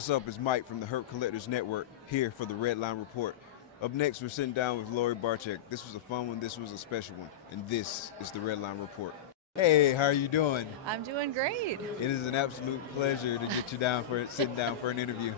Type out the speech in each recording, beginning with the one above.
What's up? It's Mike from the Herp Collectors Network here for the Red Line Report. Up next, we're sitting down with Lori Barczyk. This was a fun one. This was a special one. And this is the Red Line Report. Hey, how are you doing? I'm doing great. It is an absolute pleasure to get you down for sitting down for an interview.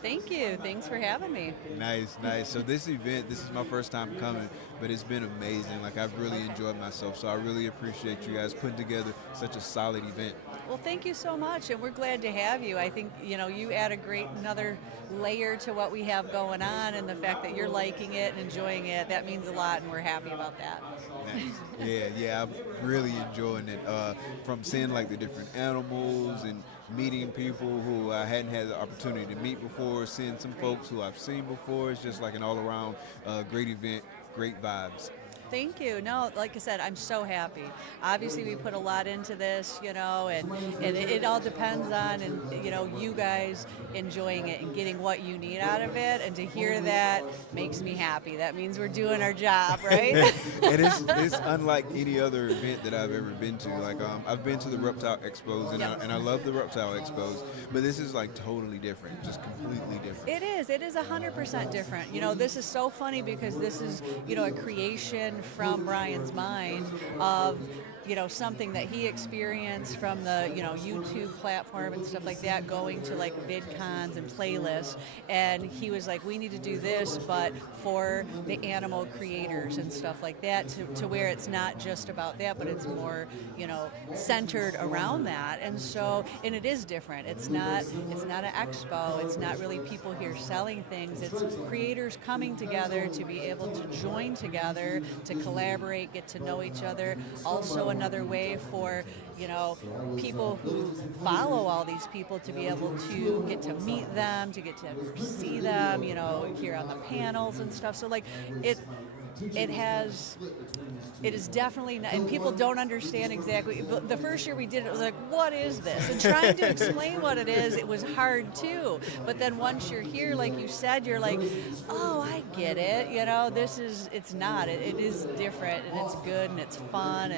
Thank you. Thanks for having me. Nice, nice. So this event, this is my first time coming, but it's been amazing. Like, I've really enjoyed myself. So I really appreciate you guys putting together such a solid event. Well, thank you so much, and we're glad to have you. I think, you add a great another layer to what we have going on, and the fact that you're liking it and enjoying it, that means a lot, and we're happy about that. Nice. Yeah, I'm really enjoying it. From seeing like the different animals and meeting people who I hadn't had the opportunity to meet before, seeing some folks who I've seen before. It's just like an all-around great event, great vibes. Thank you. No, like I said, I'm so happy. Obviously, we put a lot into this, and it all depends on, you guys enjoying it and getting what you need out of it. And to hear that makes me happy. That means we're doing our job, right? And it's unlike any other event that I've ever been to. Like, I've been to the Reptile Expos, and, Yep. I love the Reptile Expos, but this is like totally different, just completely different. It is. It is 100% different. This is so funny because this is, a creation from Brian's mind of, something that he experienced from the, YouTube platform and stuff like that, going to like VidCons and playlists. And he was like, we need to do this, but for the animal creators and stuff like that, to where it's not just about that, but it's more, centered around that. And so, and it is different. It's not an expo. It's not really people here selling things. It's creators coming together to be able to join together, to collaborate, get to know each other. Also another way for, people who follow all these people to be able to get to meet them, to get to see them, here on the panels and stuff. So like it is definitely, and people don't understand exactly. The first year we did it, was like, what is this? And trying to explain what it is, it was hard too. But then once you're here, like you said, you're like, oh, I get it. It's not. It is different, and it's good, and it's fun,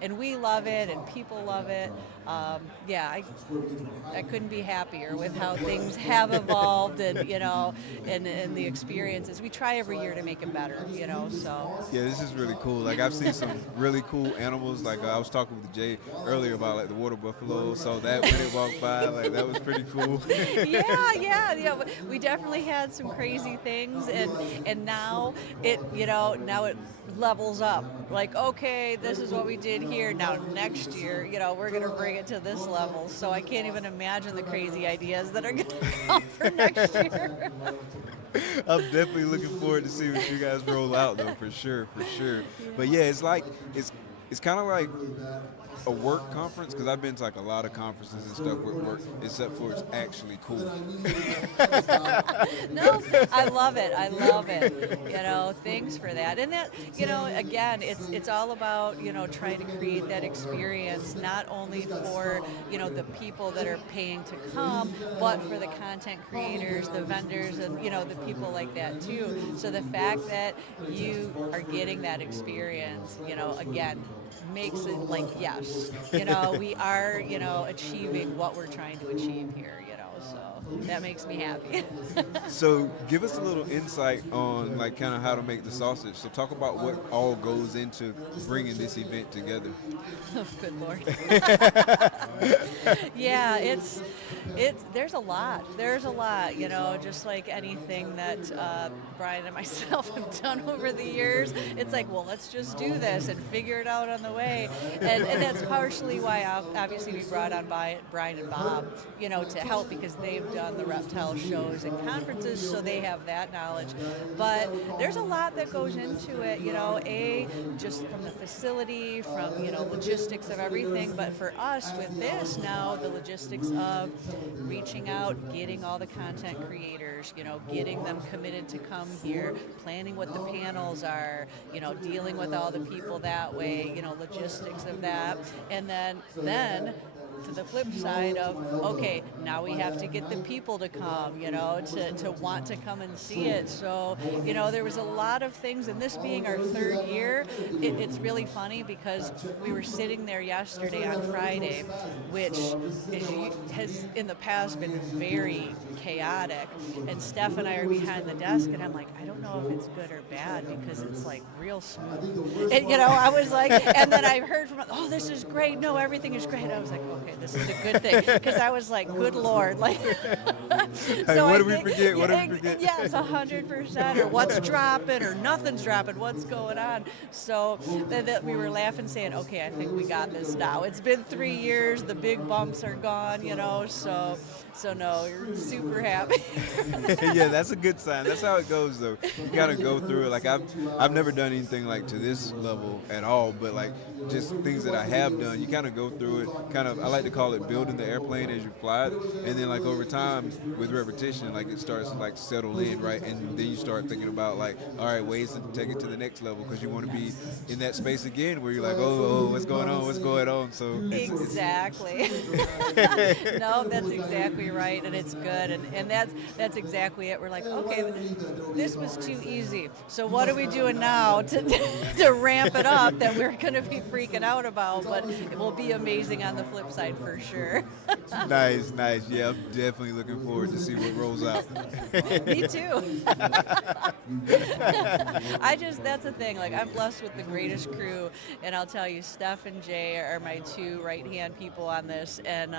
and we love it, and people love it. I couldn't be happier with how things have evolved, and and the experiences. We try every year to make it better, so. Yeah, this is really cool. Like, I've seen some really cool animals. Like, I was talking with Jay earlier about like the water buffalo. So that when it walked by, like, that was pretty cool. Yeah. We definitely had some crazy things, and now it levels up. Like, okay, this is what we did here. Now next year, we're gonna bring it to this level. So I can't even imagine the crazy ideas that are gonna come for next year. I'm definitely looking forward to see what you guys roll out, though, for sure. But yeah, it's kind of like a work conference, because I've been to like a lot of conferences and stuff with work, except for it's actually cool. No, I love it. Thanks for that. And that, again, it's all about, trying to create that experience, not only for, the people that are paying to come, but for the content creators, the vendors, and, the people like that too. So the fact that you are getting that experience, again, makes it like, yes, we are, achieving what we're trying to achieve here, so that makes me happy. So give us a little insight on like kind of how to make the sausage. So talk about what all goes into bringing this event together. Oh, good Lord. Yeah, there's a lot, just like anything that Brian and myself have done over the years. It's like, well, let's just do this and figure it out on the way. And that's partially why obviously we brought on Brian and Bob, to help, because they've done the reptile shows and conferences, so they have that knowledge. But there's a lot that goes into it, just from the facility, from, logistics of everything. But for us with this now, the logistics of reaching out, getting all the content creators, getting them committed to come here, planning what the panels are, dealing with all the people that way, logistics of that. And then to the flip side of, okay, now we have to get the people to come, to want to come and see it. So, there was a lot of things, and this being our third year, it's really funny because we were sitting there yesterday on Friday, which has in the past been very chaotic, and Steph and I are behind the desk, and I'm like, I don't know if it's good or bad because it's like real smooth. And, I was like, and then I heard from, oh, this is great. No, everything is great. I was like, okay, this is a good thing, because I was like, good Lord, like. So what did we forget? What did we forget? Yes, 100%. Or what's dropping, or nothing's dropping. What's going on? So that we were laughing, saying, okay, I think we got this now. It's been 3 years. The big bumps are gone. So no, you're super happy. Yeah, that's a good sign. That's how it goes, though. You gotta go through it. Like I've never done anything like to this level at all, but like just things that I have done, you kind of go through it. I like to call it building the airplane as you fly it, and then like over time with repetition, like it starts to like settle in, right? And then you start thinking about like, all right, ways to take it to the next level, because you want to be in that space again where you're like, oh, what's going on? So exactly. No, that's exactly right, and it's good, and that's exactly it. We're like, okay, this was too easy, so what are we doing now to ramp it up that we're going to be freaking out about, but it will be amazing on the flip side for sure. Nice. Yeah, I'm definitely looking forward to see what rolls out. Me too. That's the thing, like I'm blessed with the greatest crew, and I'll tell you, Steph and Jay are my two right-hand people on this, and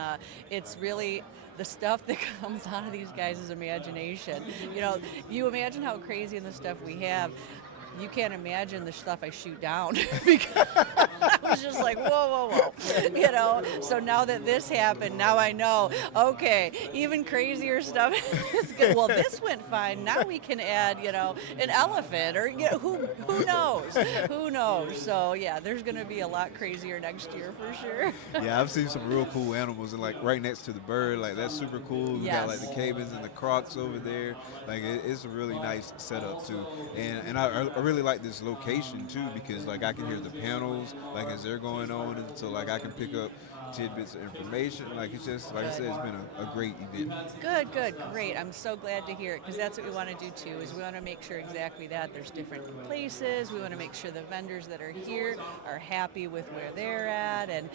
it's really the stuff that comes out of these guys' imagination. You imagine how crazy in the stuff we have. You can't imagine the stuff I shoot down because I was just like, whoa. So now that this happened, now I know, okay, even crazier stuff is good. Well, this went fine. Now we can add, an elephant, or who knows? Who knows? So yeah, there's going to be a lot crazier next year for sure. Yeah, I've seen some real cool animals, and like right next to the bird, like that's super cool. We got like the cavens and the crocs over there. Like it's a really nice setup too, and I really like this location too, because like I can hear the panels like as they're going on, and so like I can pick up tidbits of information. Like it's just, like I said, it's been a great event. Good, great. I'm so glad to hear it, because that's what we want to do too, is we want to make sure exactly that. There's different places. We want to make sure the vendors that are here are happy with where they're at, and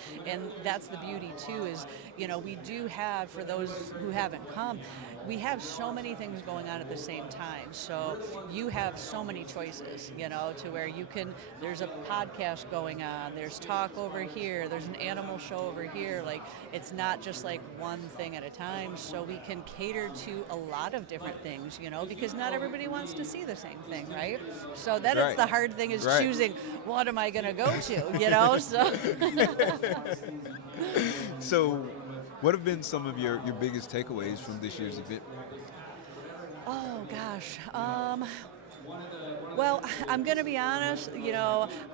that's the beauty too, is, we do have, for those who haven't come, we have so many things going on at the same time. So you have so many choices, to where there's a podcast going on, there's talk over here, there's an animal show over here. Like, it's not just like one thing at a time. So we can cater to a lot of different things, because not everybody wants to see the same thing, right? So that is the hard thing, is choosing, what am I going to go to, so. So what have been some of your biggest takeaways from this year's event? Oh, gosh. Well, I'm going to be honest,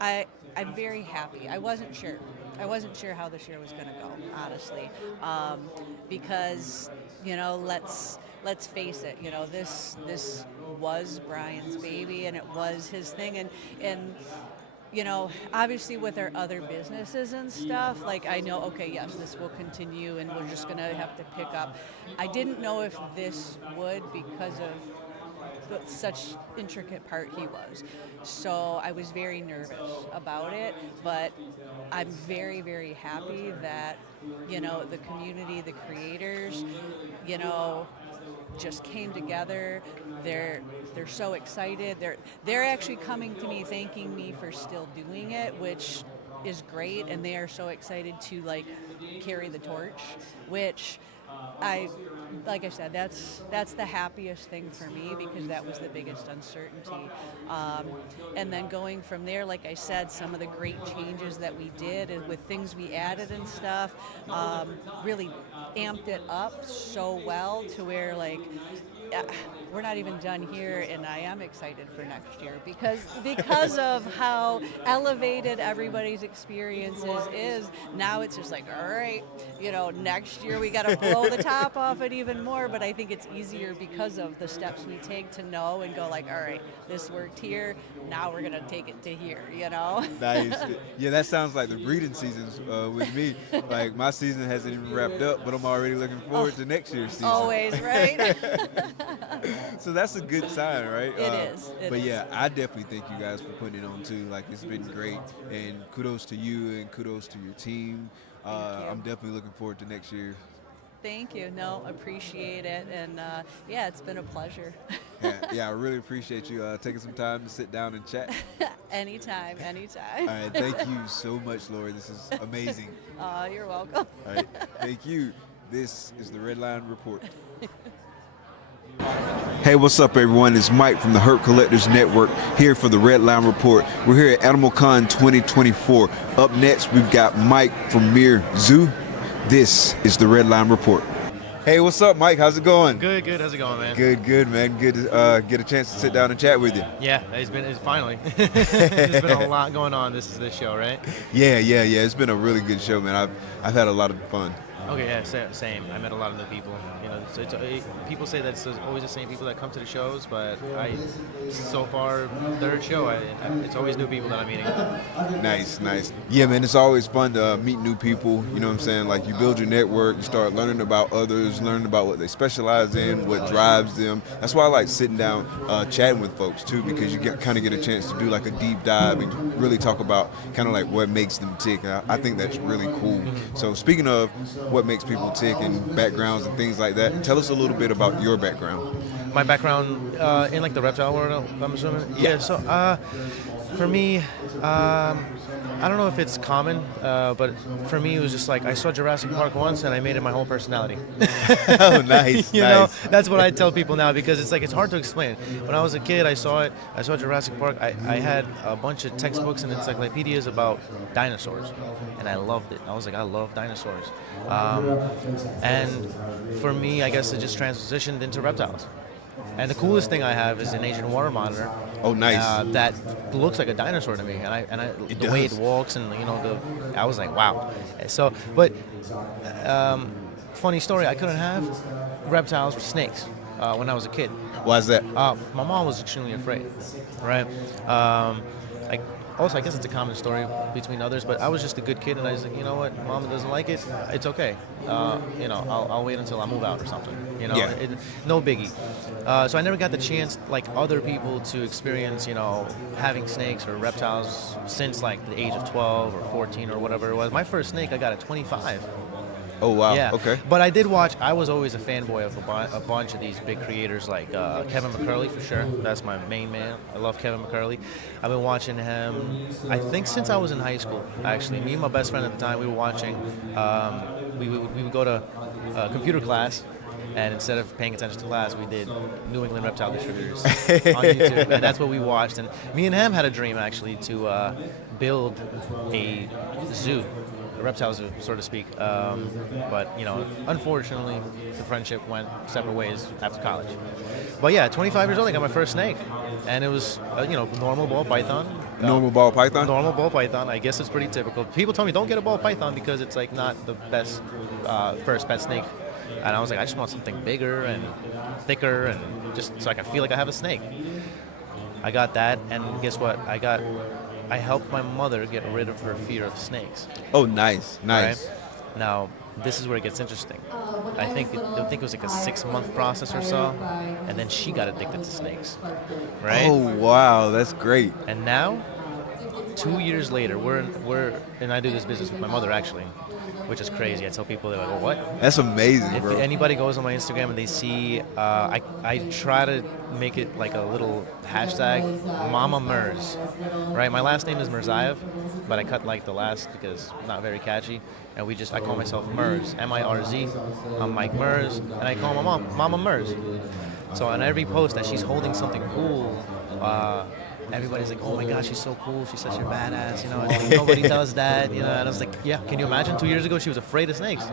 I'm very happy. I wasn't sure how this year was going to go, honestly, because, let's face it, this was Brian's baby, and it was his thing, and obviously with our other businesses and stuff, like I know, okay, yes, this will continue and we're just going to have to pick up. I didn't know if this would, because of such intricate part he was. So I was very nervous about it, but I'm very, very happy that, the community, the creators, just came together. They're so excited. They're actually coming to me, thanking me for still doing it, which is great, and they are so excited to carry the torch, which like I said, that's the happiest thing for me, because that was the biggest uncertainty. And then going from there, like I said, some of the great changes that we did, and with things we added and stuff, really amped it up so well, to where we're not even done here, and I am excited for next year because of how elevated everybody's experiences is. Now it's just like, all right, next year we got to blow the top off it even more. But I think it's easier because of the steps we take to know and go like, all right, this worked here. Now we're gonna take it to here. Nice. Yeah, that sounds like the breeding seasons with me. Like my season hasn't even wrapped up, but I'm already looking forward to next year's season. Always, right? So that's a good sign, right? It is. But yeah, I definitely thank you guys for putting it on too. Like it's been great, and kudos to you and kudos to your team. I'm definitely looking forward to next year. Thank you. No, appreciate it, and yeah, it's been a pleasure. Yeah, I really appreciate you taking some time to sit down and chat. Anytime. All right, thank you so much, Lori. This is amazing. You're welcome. All right, thank you. This is the Red Line Report. Hey, what's up, everyone? It's Mike from the Herp Collectors Network here for the Red Line Report. We're here at AnimalCon 2024. Up next, we've got Mike from Mir Zoo. This is the Red Line Report. Hey, what's up, Mike? How's it going? Good. How's it going, man? Good, man. Good to get a chance to sit down and chat with you. Yeah, it's finally. There's been a lot going on. This show, right? Yeah. It's been a really good show, man. I've had a lot of fun. Okay, yeah, same. I met a lot of new people. People say that it's always the same people that come to the shows, but so far, third show, it's always new people that I'm meeting. Nice. Yeah, man, it's always fun to meet new people. You know what I'm saying? Like, you build your network, you start learning about others, learning about what they specialize in, what drives them. That's why I like sitting down, chatting with folks, too, because you kind of get a chance to do, like, a deep dive and really talk about kind of, like, what makes them tick. I think that's really cool. So, speaking of what makes people tick and backgrounds and things like that, tell us a little bit about your background. My background in like the reptile world, I'm assuming. Yeah. So for me, I don't know if it's common, but for me it was just like I saw Jurassic Park once and I made it my whole personality. Oh, nice. You know, that's what I tell people now because it's hard to explain. When I was a kid, I saw Jurassic Park. I had a bunch of textbooks and encyclopedias about dinosaurs, and I loved it. I was like, I love dinosaurs. And for me, I guess it just transitioned into reptiles. And the coolest thing I have is an Asian water monitor. Oh, nice. That looks like a dinosaur to me, and the way it walks, and I was like, wow. So, but funny story, I couldn't have reptiles or snakes when I was a kid. Why is that? My mom was extremely afraid, right? Also, I guess it's a common story between others, but I was just a good kid, and I was like, you know what, Mom doesn't like it, it's okay. I'll wait until I move out or something. Yeah. No biggie. So I never got the chance, like other people, to experience, having snakes or reptiles since like the age of 12 or 14 or whatever it was. My first snake I got at 25. Oh, wow. Yeah. Okay. But I did watch. I was always a fanboy of a bunch of these big creators, like Kevin McCurley for sure. That's my main man. I love Kevin McCurley. I've been watching him, I think, since I was in high school. Actually, me and my best friend at the time, we were watching. We would go to computer class, and instead of paying attention to class, we did New England Reptile Distributors on YouTube, and that's what we watched. And me and him had a dream actually to build a zoo. Reptile zoo, so to speak, but unfortunately, the friendship went separate ways after college. But yeah, 25 years old, I got my first snake, and it was normal ball python. Normal ball python? Normal ball python. I guess it's pretty typical. People told me don't get a ball python because it's like not the best first pet snake, and I was like, I just want something bigger and thicker, and just so I can feel like I have a snake. I got that, and guess what? I helped my mother get rid of her fear of snakes. Oh, nice. Right? Now, this is where it gets interesting. I think it was like a 6-month process or so, and then she got addicted to snakes. Right? Oh, wow, that's great. And now, 2 years later, and I do this business with my mother actually, which is crazy. I tell people, they're like, oh, what? That's amazing, bro. If anybody goes on my Instagram and they see, I try to make it like a little hashtag, Mama Mers, right? My last name is Mirzaev, but I cut like the last because not very catchy, and I call myself Mers, M-I-R-Z. I'm Mike Mers, and I call my mom Mama Mers. So on every post that she's holding something cool, everybody's like, oh my gosh, she's so cool, she's such a badass, you know, nobody does that, you know. And I was like, yeah, can you imagine 2 years ago she was afraid of snakes?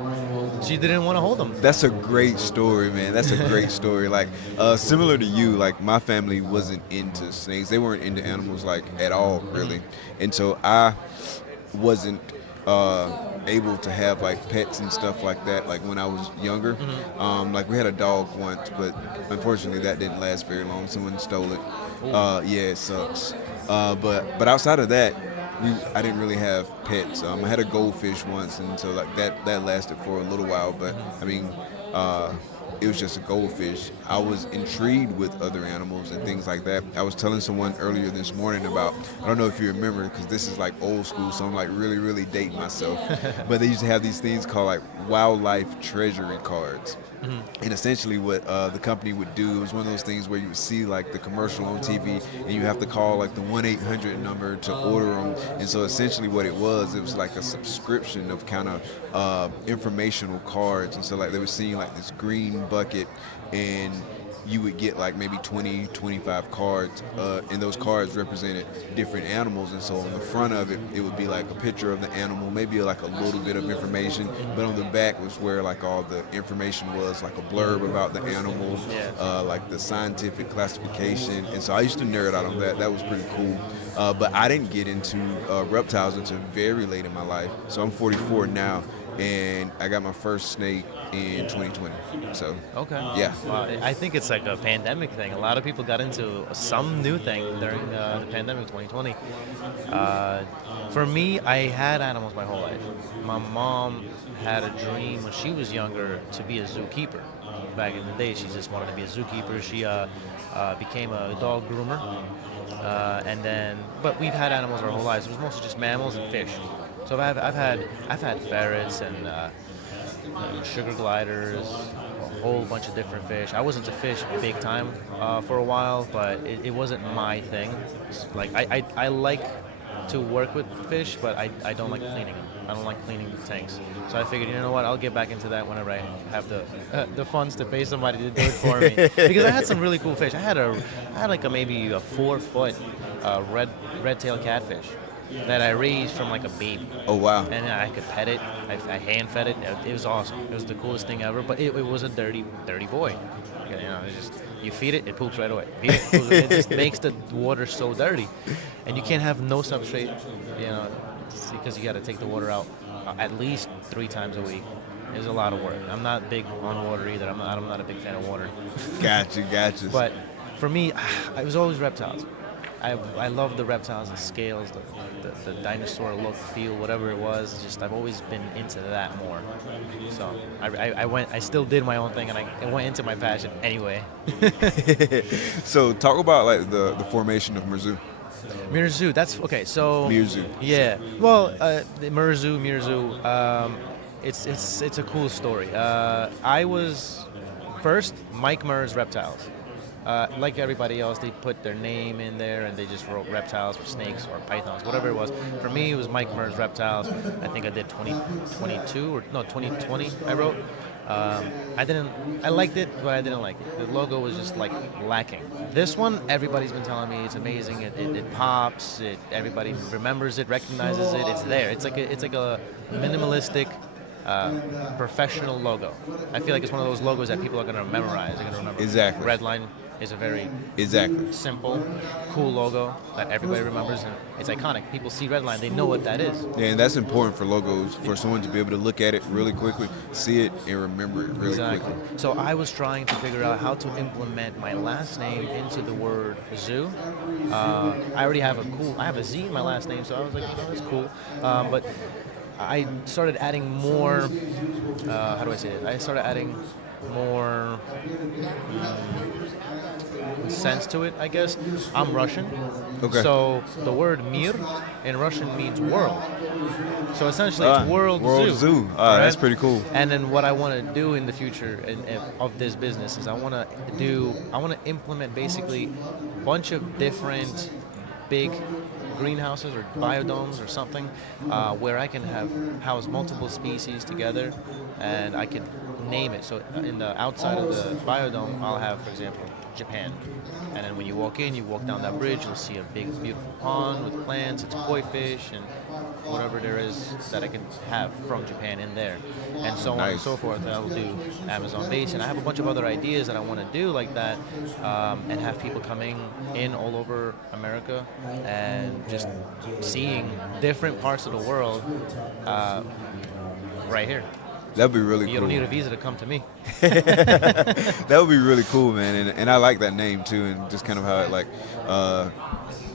She didn't want to hold them. That's a great story, man. That's a great story. Like, similar to you, like my family wasn't into snakes. They weren't into animals like at all, really. And so I wasn't able to have like pets and stuff like that like when I was younger. Like we had a dog once, but unfortunately that didn't last very long. Someone stole it. Yeah, it sucks. But outside of that, I didn't really have pets. I had a goldfish once, and so like that lasted for a little while. But I mean, it was just a goldfish. I was intrigued with other animals and things like that. I was telling someone earlier this morning about, I don't know if you remember, because this is like old school, so I'm like really dating myself. But they used to have these things called like wildlife treasury cards. And essentially what the company would do, it was one of those things where you would see like the commercial on TV and you have to call like the 1-800 number to order them. And so essentially what it was like a subscription of kind of informational cards. And so like they were seeing like this green bucket, and you would get like maybe 20, 25 cards, and those cards represented different animals. And so on the front of it, it would be like a picture of the animal, maybe like a little bit of information, but on the back was where like all the information was, like a blurb about the animal, like the scientific classification. And so I used to nerd out on that. That was pretty cool. But I didn't get into reptiles until very late in my life. So I'm 44 now, and I got my first snake in 2020. So yeah. Well, I think it's like a pandemic thing. A lot of people got into some new thing during the pandemic 2020. For me, I had animals my whole life. My mom had a dream when she was younger to be a zookeeper. Back in the day, she just wanted to be a zookeeper. She became a dog groomer, but we've had animals our whole lives. It was mostly just mammals and fish. So I've had ferrets and sugar gliders, a whole bunch of different fish. I wasn't a fish big time for a while, but it wasn't my thing. Like I like to work with fish, but I don't like cleaning them. I don't like cleaning the tanks. So I figured, you know what, I'll get back into that whenever I have the funds to pay somebody to do it for me. Because I had some really cool fish. I had like maybe a 4-foot red tail catfish that I raised from like a baby. Oh wow. And I could pet it. I hand fed it. It was awesome. It was the coolest thing ever. But it was a dirty boy. You know, it's just, you feed it, it poops right away. Feed it, poops, it just makes the water so dirty, and you can't have no substrate. You know, because you got to take the water out at least 3 times a week. It's a lot of work. I'm not big on water either. I'm not a big fan of water. Gotcha. But for me, it was always reptiles. I love the reptiles, the scales, the dinosaur look, feel, whatever it was. Just I've always been into that more. So I still did my own thing, and I went into my passion anyway. So talk about like the formation of Mirzoo. Mirzoo, that's okay. So Mirzoo. Yeah. Well, Mirzoo. It's a cool story. I was first Mike Murr's Reptiles. Like everybody else, they put their name in there and they just wrote reptiles or snakes or pythons, whatever it was. For me, it was Mike Murr's Reptiles. I think I did 2020 I wrote. I liked it, but I didn't like it. The logo was just like lacking. This one, everybody's been telling me it's amazing. It pops. Everybody remembers it, recognizes it. It's there. It's like a minimalistic, professional logo. I feel like it's one of those logos that people are going to memorize. They're going to remember. Exactly. Redline is a very simple, cool logo that everybody remembers, and it's iconic. People see Redline, they know what that is. Yeah, and that's important for logos, for someone to be able to look at it really quickly, see it, and remember it really quickly. So I was trying to figure out how to implement my last name into the word zoo. I already have I have a Z in my last name, so I was like, that's cool. But I started adding more, how do I say it? I started adding more sense to it, I guess. I'm Russian. Okay. So the word mir in Russian means world. So essentially it's World Zoo. Right? That's pretty cool. And then what I want to do in the future of this business is I want to implement basically a bunch of different big greenhouses or biodomes or something where I can house multiple species together, and I could name it. So in the outside of the biodome, I'll have, for example, Japan. And then when you walk in, you walk down that bridge, you'll see a big, beautiful pond with plants, it's koi fish, and whatever there is that I can have from Japan in there. And so on and so forth. I will do Amazon base. And I have a bunch of other ideas that I want to do like that, and have people coming in all over America and just seeing different parts of the world right here. That'd be really cool. You don't need a visa to come to me. That would be really cool, man. And I like that name too, and just kind of how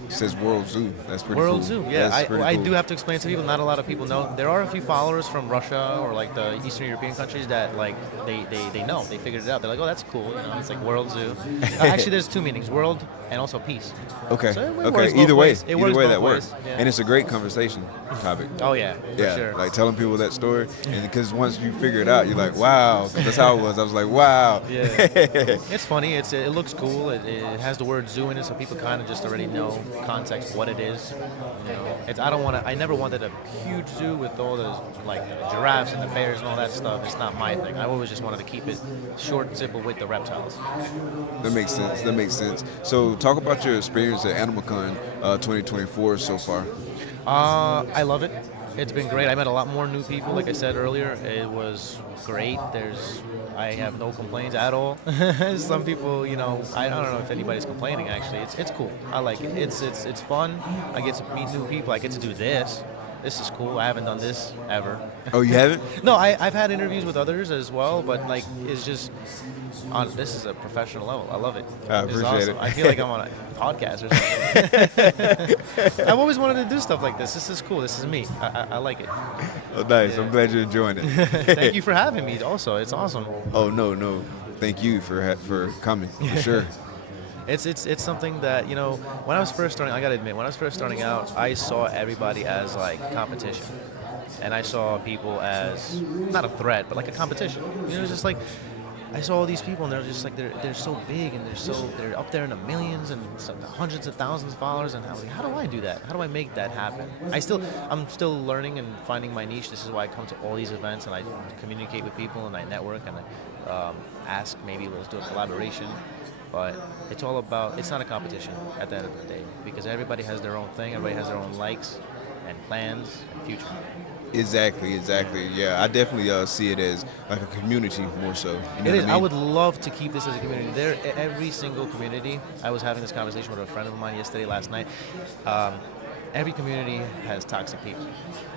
it says World Zoo. That's pretty cool. World Zoo, yeah. I cool. do have to explain to people. Not a lot of people know. There are a few followers from Russia or like the Eastern European countries that like they know. They figured it out. They're like, oh, that's cool. You know, it's like World Zoo. Actually, there's two meanings: world and also peace. Okay. So it okay. works Either both way, ways. either way that works. Yeah. And it's a great conversation topic. Oh yeah. Yeah. For sure. Like telling people that story, and because once you figure it out, you're like, wow. So that's how it was. I was like, wow. Yeah. It's funny. It looks cool. It has the word zoo in it, so people kind of just already know context what it is. You know, I never wanted a huge zoo with all the like giraffes and the bears and all that stuff. It's not my thing. I always just wanted to keep it short and simple with the reptiles. That makes sense. So talk about your experience at AnimalCon 2024 so far. I love it. It's been great. I met a lot more new people. Like I said earlier, it was great. I have no complaints at all. Some people, you know, I don't know if anybody's complaining. Actually, it's cool. I like it. It's fun. I get to meet new people. I get to do this. This is cool. I haven't done this ever. Oh, you haven't? No, I've had interviews with others as well, but like it's just this is a professional level. I love it. I appreciate it. I feel like I'm on a podcast or something. I've always wanted to do stuff like this. This is cool. This is me. I like it. Oh, nice. Yeah. I'm glad you're enjoying it. Thank you for having me. Also, it's awesome. Oh no. Thank you for coming. For sure. It's something that, you know, when I was first starting, I gotta admit, when I was first starting out, I saw everybody as like competition, and I saw people as not a threat, but like a competition. You know, it's just like I saw all these people, and they're just like they're so big, and they're up there in the millions and hundreds of thousands of followers, and I was like, how do I do that? How do I make that happen? I'm still learning and finding my niche. This is why I come to all these events, and I communicate with people, and I network, and I ask maybe let's do a collaboration. But it's all about, it's not a competition at the end of the day, because everybody has their own thing, everybody has their own likes and plans and future. Exactly. Yeah, I definitely see it as like a community more so. You know It is. what I mean? I would love to keep this as a community. Every single community, I was having this conversation with a friend of mine last night. Every community has toxic people.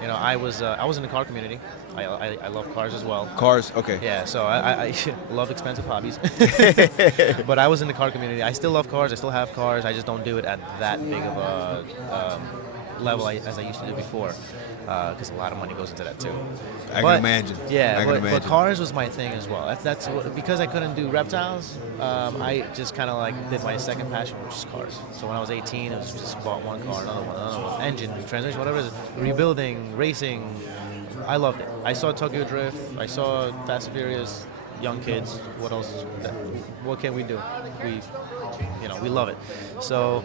You know, I was in the car community. I love cars as well. Cars, okay. Yeah, so I love expensive hobbies. But I was in the car community. I still love cars. I still have cars. I just don't do it at that big of a level as I used to do before, because a lot of money goes into that too. I can imagine. Yeah, I can imagine. But cars was my thing as well. That's because I couldn't do reptiles. I just kind of like did my second passion, which is cars. So when I was 18, I was just bought one car, another one, engine, transmission, whatever it is, rebuilding, racing. I loved it. I saw Tokyo Drift. I saw Fast and Furious. Young kids. What else? What can we do? We love it. So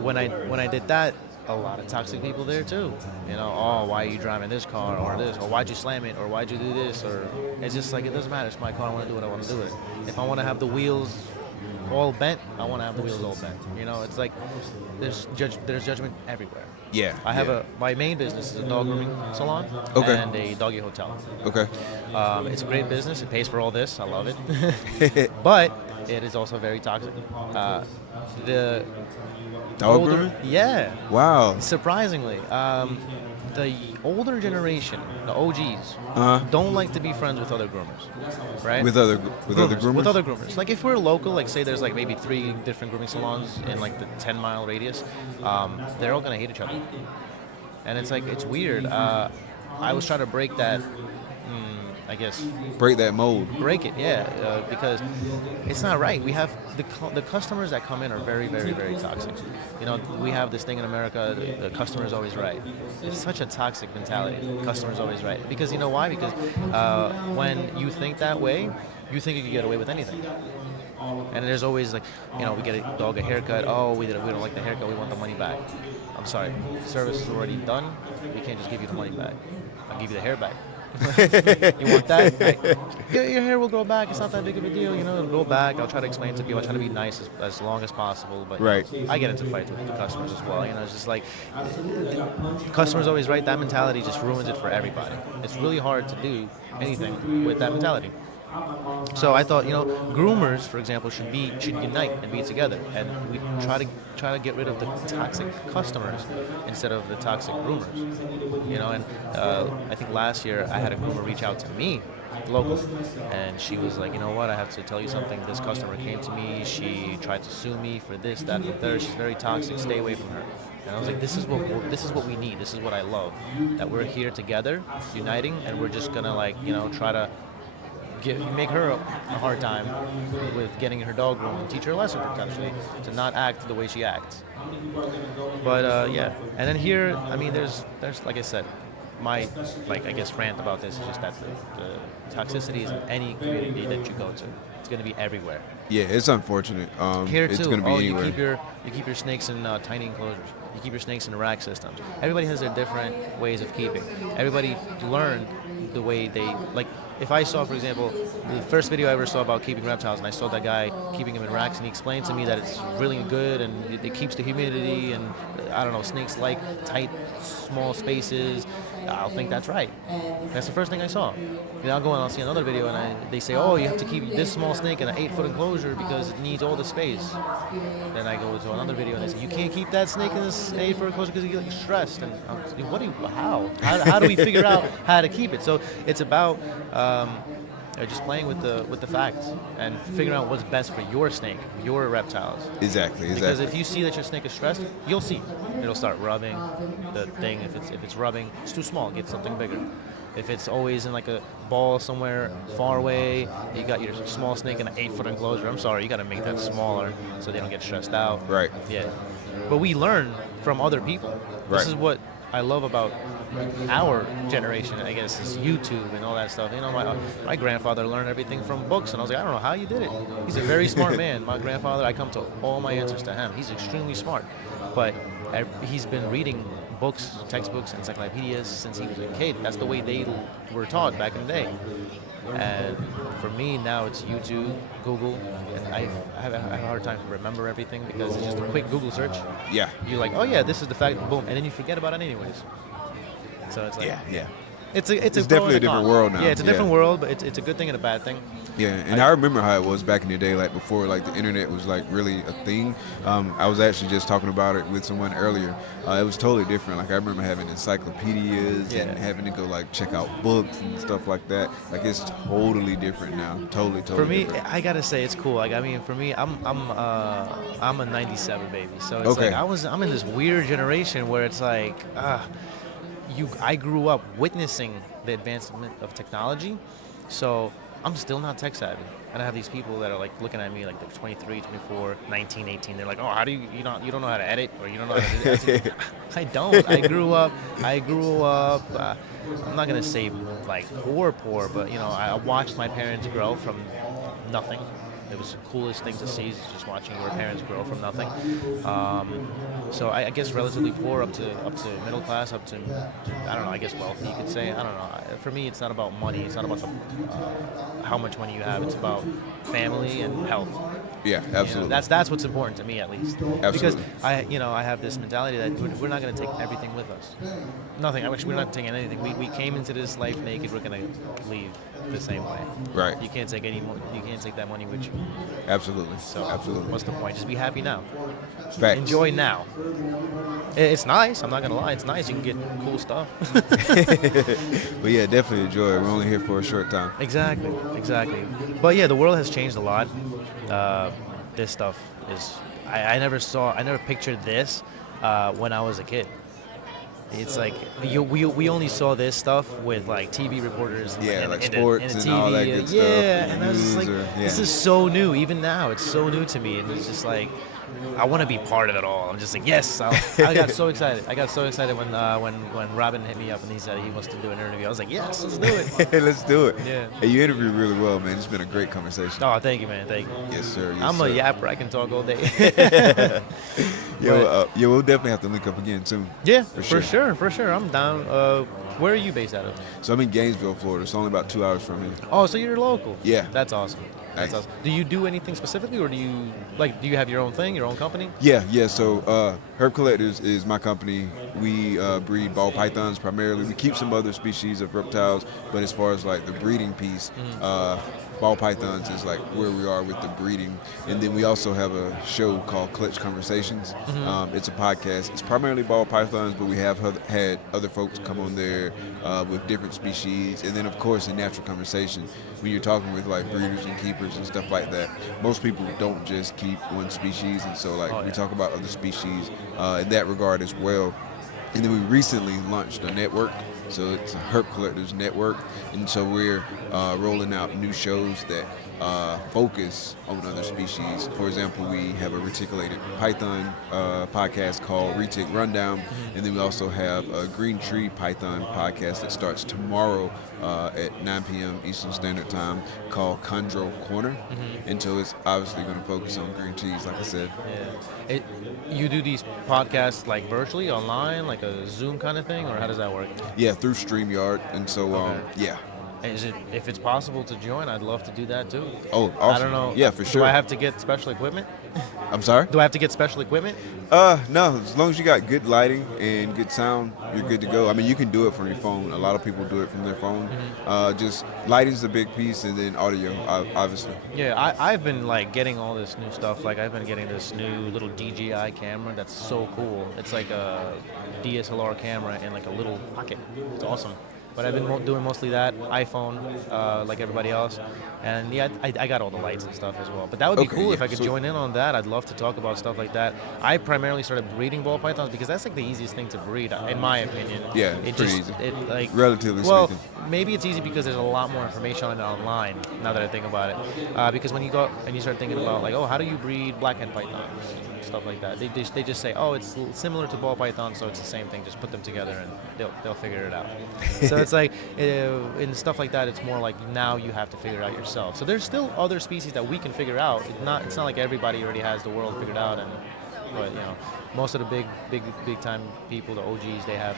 when I did that, a lot of toxic people there too. You know, oh, why are you driving this car or this, or why'd you slam it, or why'd you do this, or it's just like it doesn't matter. It's my car. I want to do what I want to do with it. If I want to have the wheels all bent, I want to have the wheels all bent. You know, it's like there's judgment everywhere. Yeah. I have my main business is a dog grooming salon and a doggy hotel. Okay. It's a great business. It pays for all this. I love it. But it is also very toxic. The dog older, grooming? Yeah. Wow. Surprisingly, the older generation, the OGs, don't like to be friends with other groomers, right? With other groomers? With other groomers. Like if we're local, like say there's like maybe 3 different grooming salons in like the 10-mile radius, they're all gonna hate each other. And it's like, it's weird. I was trying to break that, I guess. Break that mold. Break it, yeah, because it's not right. We have the customers that come in are very, very, very toxic. You know, we have this thing in America, the customer is always right. It's such a toxic mentality. The customer is always right. Because you know why? Because when you think that way, you think you can get away with anything. And there's always like, we get a dog a haircut. Oh, we don't like the haircut. We want the money back. I'm sorry, service is already done. We can't just give you the money back. I'll give you the hair back. You want that? Your hair will grow back. It's not that big of a deal. It'll grow back. I'll try to explain to people. I try to be nice as long as possible. But Right. I get into fights with the customers as well. It's just like customers always right. That mentality just ruins it for everybody. It's really hard to do anything with that mentality. So I thought, groomers, for example, should unite and be together, and we try to get rid of the toxic customers instead of the toxic groomers. And I think last year I had a groomer reach out to me, local, and she was like, what, I have to tell you something. This customer came to me. She tried to sue me for this, that, and the third. She's very toxic. Stay away from her. And I was like, this is what we need. This is what I love. That we're here together, uniting, and we're just gonna try to make her a hard time with getting her dog groomed and teach her a lesson potentially to not act the way she acts. But yeah, and then here, there's like I said, my rant about this is just that the toxicity is in any community that you go to. It's going to be everywhere. Yeah, it's unfortunate. Here too. It's going to be anywhere. You keep your snakes in tiny enclosures. You keep your snakes in rack systems. Everybody has their different ways of keeping. Everybody learned the way they like. If I saw, for example, the first video I ever saw about keeping reptiles, and I saw that guy keeping them in racks, and he explained to me that it's really good and it keeps the humidity, and I don't know, snakes like tight, small spaces. I'll think that's right. That's the first thing I saw. And I'll go and I'll see another video, and they say, oh, you have to keep this small snake in an 8-foot enclosure because it needs all the space. Then I go to another video, and they say, you can't keep that snake in this 8-foot enclosure because you get stressed. And I'm like, how do we figure out how to keep it? So it's about just playing with the facts and figuring out what's best for your snake, your reptiles. Exactly. Because if you see that your snake is stressed, you'll see. It'll start rubbing the thing. If it's rubbing, it's too small. Get something bigger. If it's always in like a ball somewhere far away, you got your small snake in an 8-foot enclosure. I'm sorry, you got to make that smaller so they don't get stressed out. Right. Yeah. But we learn from other people. Right. This is what I love about our generation, I guess, is YouTube and all that stuff. My grandfather learned everything from books, and I was like, I don't know how you did it. He's a very smart man. My grandfather, I come to all my answers to him. He's extremely smart, but he's been reading books, textbooks, encyclopedias since he was a kid. That's the way they were taught back in the day. And for me now, it's YouTube, Google, and I have a hard time to remember everything because it's just a quick Google search. Yeah. You're like, oh yeah, this is the fact, boom, and then you forget about it anyways. So it's like, yeah. It's definitely a different world now. Yeah, it's a different world, but it's a good thing and a bad thing. Yeah, and I remember how it was back in the day, like before, like the internet was like really a thing. I was actually just talking about it with someone earlier. It was totally different. Like I remember having encyclopedias and having to go like check out books and stuff like that. Like it's totally different now. Totally. For me, different. I gotta say it's cool. Like for me, I'm a '97 baby, so it's like I'm in this weird generation where it's like I grew up witnessing the advancement of technology, so I'm still not tech savvy. And I have these people that are like looking at me like they're 23, 24, 19, 18. They're like, oh, how do you don't know how to edit, or you don't know how to do that? I don't. I grew up. I'm not gonna say like poor, but I watched my parents grow from nothing. It was the coolest thing to see, is just watching your parents grow from nothing. So I guess relatively poor up to middle class, up to I don't know, I guess wealthy, you could say. I don't know. For me, it's not about money. It's not about how much money you have. It's about family and health. Yeah, absolutely. That's what's important to me, at least. Absolutely. Because I have this mentality that we're not going to take everything with us. Nothing. Actually, we're not taking anything. We came into this life naked. We're going to leave the same way. Right. You can't take you can't take that money with you. Absolutely. So absolutely. What's the point? Just be happy now. Facts. Enjoy now. It's nice. I'm not gonna lie. It's nice. You can get cool stuff. But yeah, definitely enjoy it. We're only here for a short time. Exactly. But yeah, the world has changed a lot. This stuff is. I never pictured this when I was a kid. It's like we only saw this stuff with like TV reporters, like in sports the and TV, all that good stuff. Yeah, and I was just like, this is so new. Even now, it's so new to me, and it's just like, I want to be part of it all. I'm just like, yes. I got so excited. I got so excited when Robin hit me up and he said he wants to do an interview. I was like, yes, let's do it. Let's do it. Yeah. Hey, you interviewed really well, man. It's been a great conversation. Oh, thank you, man. Thank you. Yes, sir. Yes, I'm sir. a yapper. I can talk all day. We'll definitely have to link up again soon. Yeah, For for sure. I'm down. Where are you based out of? So I'm in Gainesville, Florida. It's only about 2 hours from here. Oh, so you're local. Yeah. That's awesome. That's Nice. awesome. Do you do anything specifically, or do you have your own thing, your own company? Yeah. So Herp Collectors is my company. We breed ball pythons primarily. We keep some other species of reptiles, but as far as like the breeding piece, ball pythons is like where we are with the breeding. And then we also have a show called Clutch Conversations. It's a podcast. It's primarily ball pythons, but we have had other folks come on there with different species. And then of course in natural conversation, when you're talking with like breeders and keepers and stuff like that, most people don't just keep one species, and so like we talk about other species in that regard as well. And then we recently launched a network, so it's a Herp Collectors network, and so we're rolling out new shows that focus on other species. For example, we have a reticulated python podcast called Retic Rundown, and then we also have a green tree python podcast that starts tomorrow at 9 p.m. Eastern Standard Time called Chondro Corner. And so it's obviously going to focus on green trees, like I said. Yeah. You do these podcasts like virtually, online, like a Zoom kind of thing, or how does that work? Yeah, through StreamYard, and so yeah. Is it, if it's possible to join, I'd love to do that too. Oh, awesome. I don't know. Yeah, for sure. Do I have to get special equipment? I'm sorry? Do I have to get special equipment? No. As long as you got good lighting and good sound, you're good to go. I mean, you can do it from your phone. A lot of people do it from their phone. Just lighting's a big piece, and then audio, obviously. Yeah, I've been like getting all this new stuff. Like I've been getting this new little DJI camera that's so cool. It's like a DSLR camera in like a little pocket. It's awesome. But I've been doing mostly that, iPhone, like everybody else. And yeah, I got all the lights and stuff as well. But that would be cool if I could join in on that. I'd love to talk about stuff like that. I primarily started breeding ball pythons because that's like the easiest thing to breed, in my opinion. Yeah, it's pretty easy. Relatively well, speaking. maybe it's easy because there's a lot more information on it online, now that I think about it. Because when you go and you start thinking about like, oh, how do you breed blackhead pythons? Stuff like that. They just say, oh, it's similar to ball python, so it's the same thing. Just put them together and they'll figure it out. So it's like in stuff like that, it's more like now you have to figure it out yourself. So there's still other species that we can figure out. It's not like everybody already has the world figured out. But most of the big time people, the OGs, they have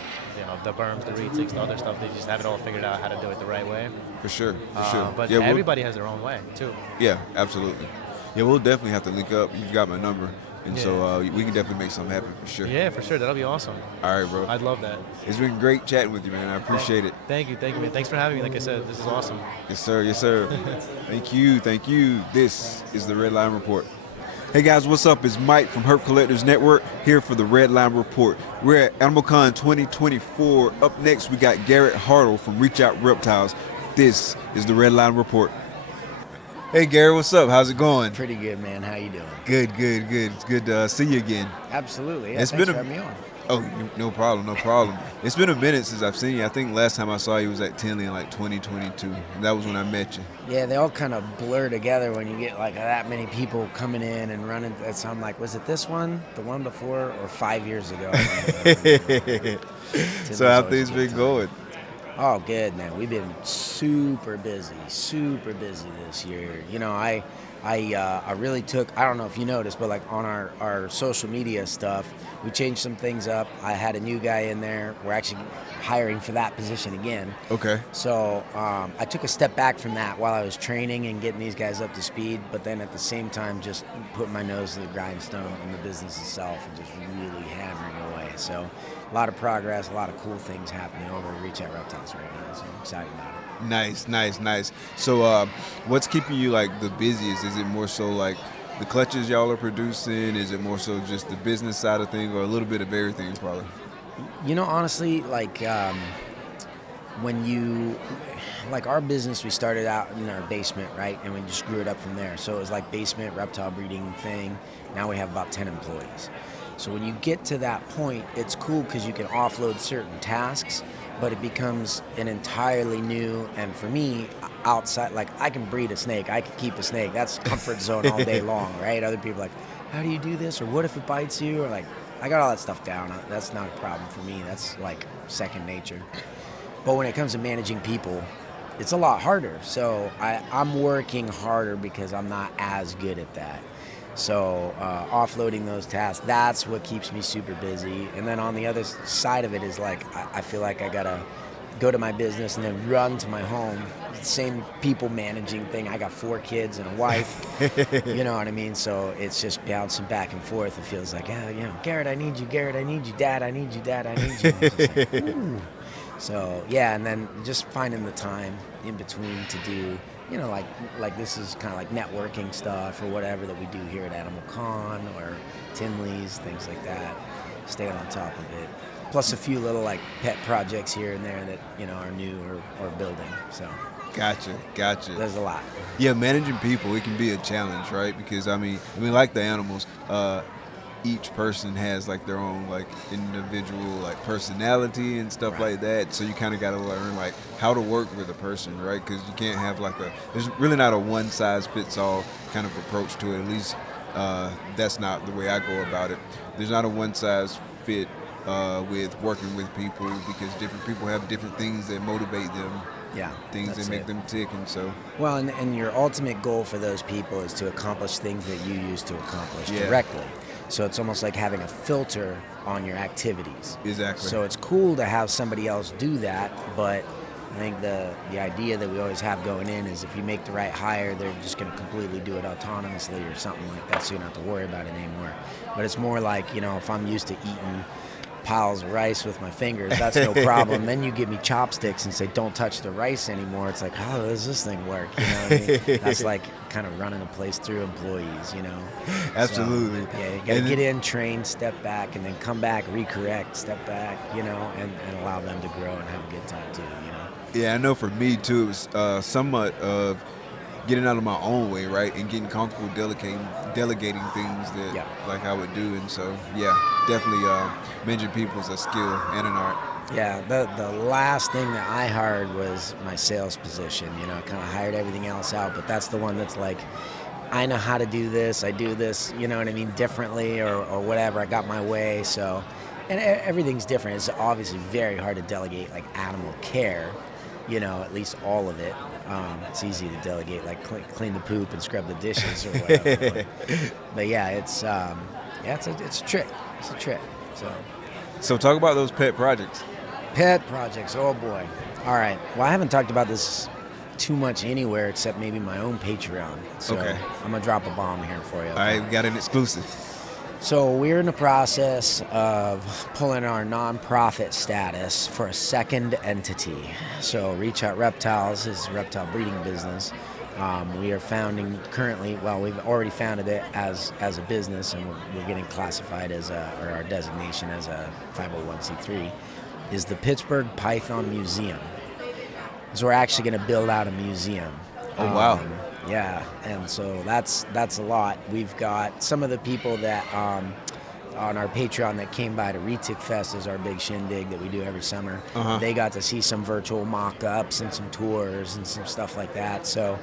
the berms, the retics, the other stuff. They just have it all figured out how to do it the right way. For sure. But yeah, everybody has their own way too. Yeah, absolutely. Yeah, we'll definitely have to link up. You've got my number. And so we can definitely make something happen for sure. Yeah, for sure. That'll be awesome. All right, bro. I'd love that. It's been great chatting with you, man. I appreciate it. Thank you, man. Thanks for having me. Like I said, this is awesome. Yes, sir. Yes, sir. Thank you. This is the Red Line Report. Hey, guys, what's up? It's Mike from Herp Collectors Network here for the Red Line Report. We're at AnimalCon 2024. Up next, we got Garrett Hartle from Reach Out Reptiles. This is the Red Line Report. Hey, Gary, what's up? How's it going? Pretty good, man. How you doing? Good. It's good to see you again. Absolutely. Yeah, It's thanks been for having me on. Oh, no problem. It's been a minute since I've seen you. I think last time I saw you was at Tinley in like 2022. That was when I met you. Yeah, they all kind of blur together when you get like that many people coming in and running. So I'm like, was it this one, the one before, or 5 years ago? So how things been going? Oh, good, man. We've been super busy this year. I really took, I don't know if you noticed, but like on our social media stuff, we changed some things up. I had a new guy in there. We're actually hiring for that position again. Okay. So I took a step back from that while I was training and getting these guys up to speed, but then at the same time just putting my nose to the grindstone in the business itself and just really hammering away. So a lot of progress, a lot of cool things happening over at Reach Out Reptiles right now. So I'm excited about it. Nice. So what's keeping you like the busiest? Is it more so like the clutches y'all are producing? Is it more so just the business side of things, or a little bit of everything probably? Honestly, like like our business, we started out in our basement, right? And we just grew it up from there. So it was like basement reptile breeding thing. Now we have about 10 employees. So when you get to that point, it's cool because you can offload certain tasks, but it becomes an entirely new, and for me, outside, like I can breed a snake, I can keep a snake. That's comfort zone all day long, right? Other people are like, how do you do this? Or what if it bites you? Or like, I got all that stuff down. That's not a problem for me. That's like second nature. But when it comes to managing people, it's a lot harder. So I'm working harder because I'm not as good at that. So offloading those tasks, that's what keeps me super busy. And then on the other side of it is like, I feel like I gotta go to my business and then run to my home. Same people managing thing. I got 4 kids and a wife. You know what I mean? So it's just bouncing back and forth. It feels like, yeah, you know, Garrett, I need you. Garrett, I need you. Dad, I need you. Dad, I need you. It's just like, ooh. So yeah, and then just finding the time in between to do, you know, like this is kind of like networking stuff or whatever that we do here at AnimalCon or Tinley's, things like that. Staying on top of it. Plus a few little like pet projects here and there that, you know, are new or building. So Gotcha. there's a lot. Yeah, managing people, it can be a challenge, right? Because I mean, like the animals, each person has like their own like individual like personality and stuff like that. So you kind of got to learn like how to work with a person, right? Because you can't have like there's really not a one size fits all kind of approach to it. At least that's not the way I go about it. There's not a one size fit with working with people because different people have different things that motivate them. Yeah, things that make them tick, and so. Well, and your ultimate goal for those people is to accomplish things that you used to accomplish directly. So it's almost like having a filter on your activities. Exactly. So it's cool to have somebody else do that, but I think the idea that we always have going in is if you make the right hire, they're just going to completely do it autonomously or something like that, so you don't have to worry about it anymore. But it's more like, you know, if I'm used to eating piles of rice with my fingers, that's no problem. Then you give me chopsticks and say, don't touch the rice anymore. It's like, how does this thing work? You know what I mean? That's like kind of running a place through employees, you know? Absolutely. So, yeah, you got to get in, train, step back, and then come back, recorrect, step back, you know, and allow them to grow and have a good time too, you know? Yeah, I know for me too, it was somewhat of getting out of my own way, right, and getting comfortable delegating things that like I would do, and so yeah, definitely managing people is a skill and an art. Yeah, the last thing that I hired was my sales position. You know, I kind of hired everything else out, but that's the one that's like, I know how to do this. I do this, you know what I mean, differently or whatever. I got my way, so, and everything's different. It's obviously very hard to delegate like animal care, you know, at least all of it. It's easy to delegate, like clean the poop and scrub the dishes or whatever. but yeah, it's a trick. It's a trick. So talk about those pet projects. Pet projects. Oh boy. All right. Well, I haven't talked about this too much anywhere except maybe my own Patreon. So I'm gonna drop a bomb here for you. Okay? All right, we got an exclusive. So we're in the process of pulling our nonprofit status for a second entity. So Reach Out Reptiles is a reptile breeding business. We are founding currently, well, we've already founded it as a business, and we're getting classified as or our designation as a 501c3, is the Pittsburgh Python Museum. So we're actually going to build out a museum. Oh, wow. Yeah, and so that's a lot. We've got some of the people that on our Patreon that came by to Retic Fest, is our big shindig that we do every summer. They got to see some virtual mock-ups and some tours and some stuff like that. So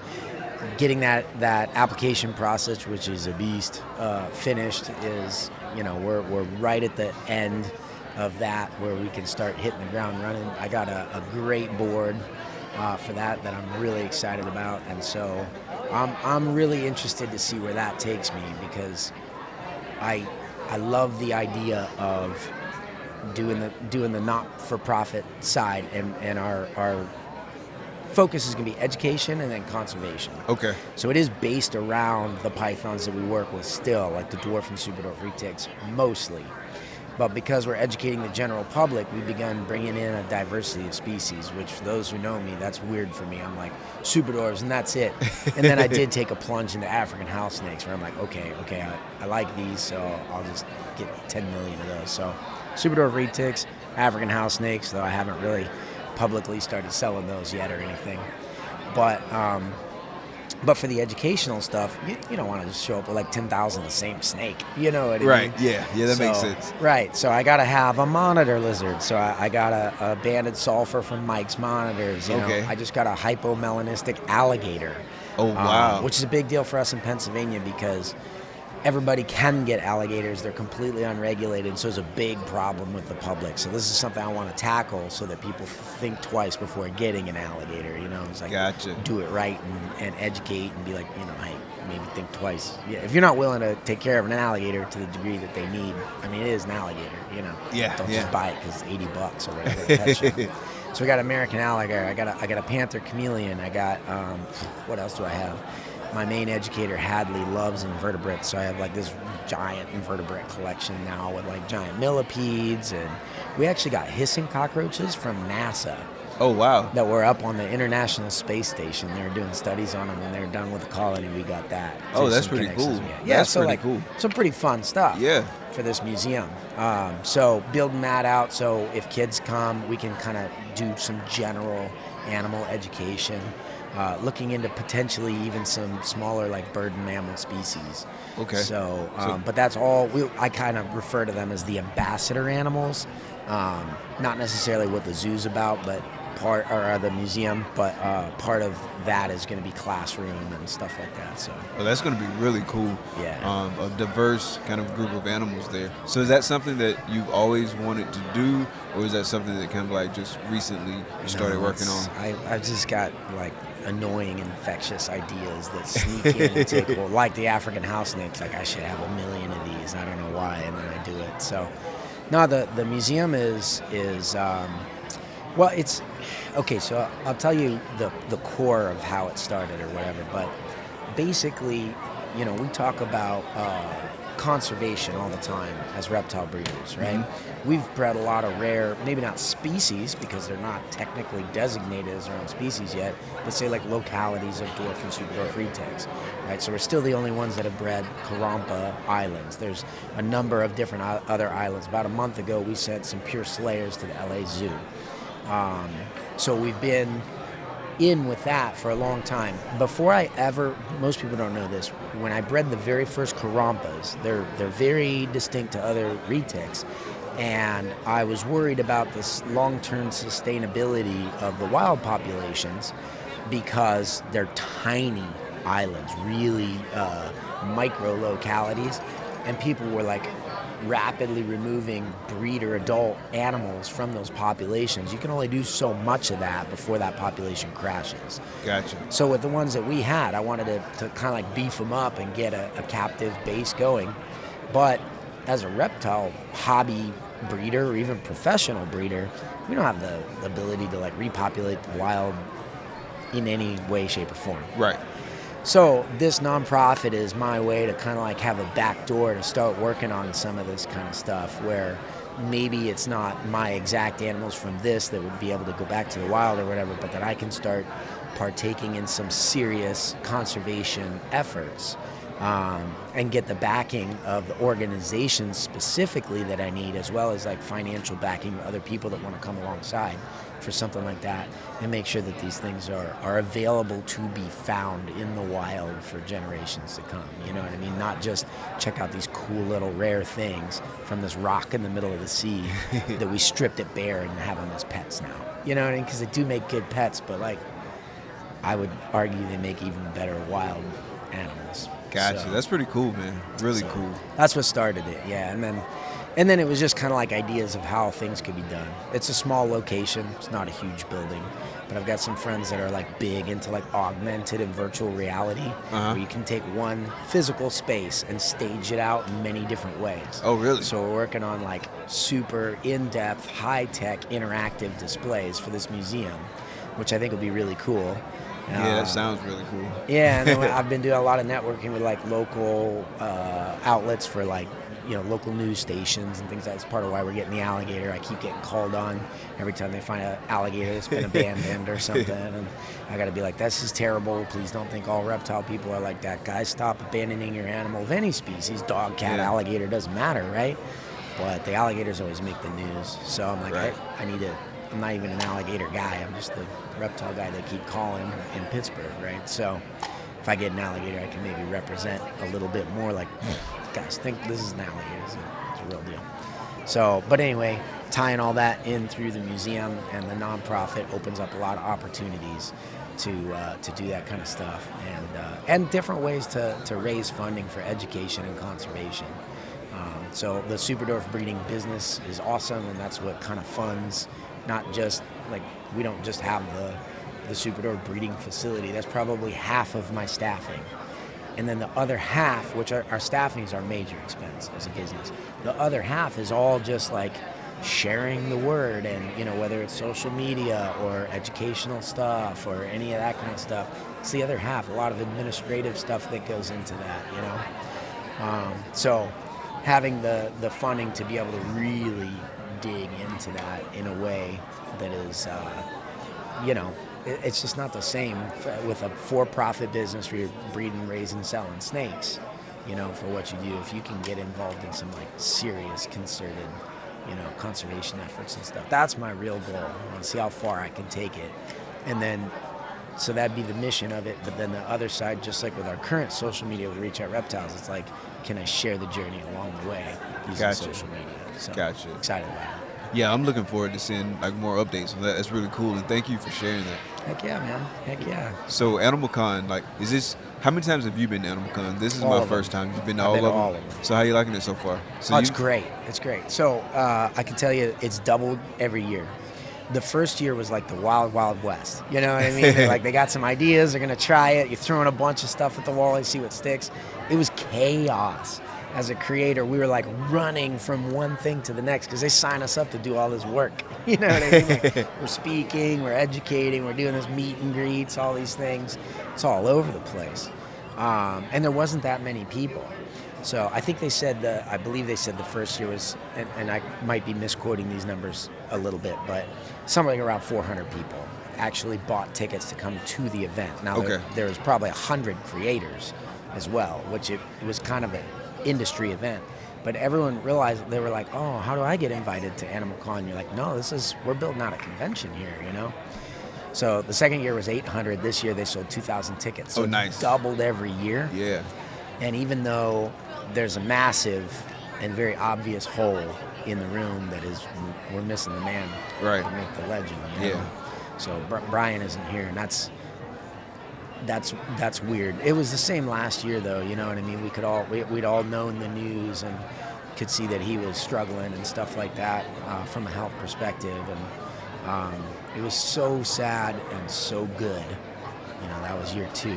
getting that application process, which is a beast, finished is, you know, we're right at the end of that where we can start hitting the ground running. I got a great board for that I'm really excited about, and so I'm really interested to see where that takes me, because I love the idea of doing the not-for-profit side, and our focus is going to be education and then conservation. Okay. So it is based around the pythons that we work with still, like the dwarf and superdwarf retics mostly. But because we're educating the general public, we've begun bringing in a diversity of species, which for those who know me, that's weird for me. I'm like, superdwarves, and that's it. And then I did take a plunge into African house snakes, where I'm like, okay, I like these, so I'll just get 10 million of those. So superdwarf retics, African house snakes, though I haven't really publicly started selling those yet or anything. But for the educational stuff, you don't want to just show up with like 10,000 of the same snake. You know what I mean? Right, yeah, that makes sense. Right, so I got to have a monitor lizard. So I got a banded sulfur from Mike's Monitors. You know? I just got a hypomelanistic alligator. Oh, wow. Which is a big deal for us in Pennsylvania, because everybody can get alligators. They're completely unregulated, so it's a big problem with the public. So this is something I want to tackle so that people think twice before getting an alligator. You know, it's like Gotcha. do it right and educate and be like, you know, hey, maybe think twice. Yeah, if you're not willing to take care of an alligator to the degree that they need, I mean, it is an alligator. You know, Yeah, don't yeah. just buy it because it's $80 or whatever. at a pet shop. So we got American alligator. I got a panther chameleon. I got what else do I have? My main educator, Hadley, loves invertebrates, so I have like this giant invertebrate collection now with like giant millipedes, and we actually got hissing cockroaches from NASA Oh, wow. that were up on the International Space Station. They were doing studies on them when they were done with the colony. We got that. Oh, So that's some pretty connections cool. we had. Yeah, That's so pretty like cool. some pretty fun stuff. Yeah. For this museum. So building that out so if kids come, we can kind of do some general animal education, looking into potentially even some smaller like bird and mammal species. Okay. So, but that's all, I kind of refer to them as the ambassador animals, not necessarily what the zoo's about, but part, or the museum, but part of that is going to be classroom and stuff like that. So. Well, that's going to be really cool. Yeah. A diverse kind of group of animals there. So is that something that you've always wanted to do, or is that something that kind of like just recently you started working on? I've just got like annoying, infectious ideas that sneak in and take hold. Like the African house snakes, like I should have 1 million of these. I don't know why, and then I do it. So, no, the museum is well, it's okay. So I'll tell you the core of how it started or whatever. But basically, you know, we talk about conservation all the time as reptile breeders, right? Mm-hmm. We've bred a lot of rare, maybe not species because they're not technically designated as their own species yet, but say like localities of dwarf and superdwarf retics, right? So we're still the only ones that have bred Karompa islands. There's a number of different other islands. About a month ago, we sent some pure slayers to the LA Zoo. So we've been in with that for a long time. Before I ever, most people don't know this, when I bred the very first Karompas, they're very distinct to other retics, and I was worried about this long-term sustainability of the wild populations because they're tiny islands, really micro localities, and people were like rapidly removing breeder adult animals from those populations. You can only do so much of that before that population crashes. Gotcha. So with the ones that we had, I wanted to kind of like beef them up and get a captive base going. But as a reptile hobby breeder or even professional breeder, we don't have the ability to like repopulate the wild in any way, shape, or form. Right. So this nonprofit is my way to kind of like have a back door to start working on some of this kind of stuff where maybe it's not my exact animals from this that would be able to go back to the wild or whatever, but that I can start partaking in some serious conservation efforts and get the backing of the organizations specifically that I need, as well as like financial backing of other people that want to come alongside for something like that, and make sure that these things are available to be found in the wild for generations to come. You know what I mean? Not just check out these cool little rare things from this rock in the middle of the sea that we stripped it bare and have them as pets now. You know what I mean? Because they do make good pets, but like I would argue they make even better wild animals. Gotcha. So, that's pretty cool, man. Really cool. That's what started it, yeah. And then it was just kind of like ideas of how things could be done. It's a small location. It's not a huge building. But I've got some friends that are like big into like augmented and virtual reality, where you can take one physical space and stage it out in many different ways. Oh, really? So we're working on like super in-depth, high-tech, interactive displays for this museum, which I think will be really cool. Yeah, that sounds really cool. Yeah, and then I've been doing a lot of networking with like local outlets for like, you know, local news stations and things. That's part of why we're getting the alligator. I keep getting called on every time they find an alligator that's been abandoned or something, and I got to be like, this is terrible. Please don't think all reptile people are like that. Guys, stop abandoning your animal of any species. Dog, cat, alligator, doesn't matter, right? But the alligators always make the news. So I'm like, I need to. I'm not even an alligator guy. I'm just the reptile guy they keep calling in Pittsburgh, right? So if I get an alligator, I can maybe represent a little bit more like, guys, think this is an alligator. It's a real deal. So, but anyway, tying all that in through the museum and the nonprofit opens up a lot of opportunities to do that kind of stuff, and different ways to raise funding for education and conservation. So the Superdorf breeding business is awesome, and that's what kind of funds, not just like, we don't just have the Superdorf breeding facility. That's probably half of my staffing. And then the other half, which our staffing is our major expense as a business, the other half is all just like sharing the word, and you know, whether it's social media or educational stuff or any of that kind of stuff. It's the other half, a lot of administrative stuff that goes into that, you know. So having the funding to be able to really dig into that in a way that is, you know, it's just not the same with a for-profit business where you're breeding, raising, selling snakes, you know, for what you do. If you can get involved in some like serious concerted, you know, conservation efforts and stuff, that's my real goal. I want to see how far I can take it. And then, so that'd be the mission of it. But then the other side, just like with our current social media with Reach Out Reptiles, it's like, can I share the journey along the way using social media? So excited about it. Yeah, I'm looking forward to seeing like more updates on that. That's really cool, and thank you for sharing that. Heck yeah, man. Heck yeah. So AnimalCon, like, is this? How many times have you been to AnimalCon? This is All my of first them. time. You've been to I've all been of to them. all of them. So how you liking it so far? So It's great. It's great. So I can tell you, it's doubled every year. The first year was like the wild, wild west. You know what I mean? They're like, they got some ideas. They're gonna try it. You're throwing a bunch of stuff at the wall and see what sticks. It was chaos. As a creator, we were like running from one thing to the next because they sign us up to do all this work. You know what I mean? Like, we're speaking, we're educating, we're doing this meet and greets, all these things. It's all over the place. And there wasn't that many people. So I think they said, I believe they said the first year was, and I might be misquoting these numbers a little bit, but something around 400 people actually bought tickets to come to the event. Now, there was probably 100 creators as well, which it was kind of an industry event. But everyone realized, they were like, oh, how do I get invited to AnimalCon? You're like, no, we're building out a convention here, you know? So the second year was 800. This year they sold 2,000 tickets. So nice. It doubled every year. Yeah. And even though there's a massive and very obvious hole in the room that is, we're missing the man to make the legend, you know? So Brian isn't here, and that's weird. It was the same last year, though. You know what I mean? We'd all known the news and could see that he was struggling and stuff like that from a health perspective, and it was so sad and so good. You know, that was year 2,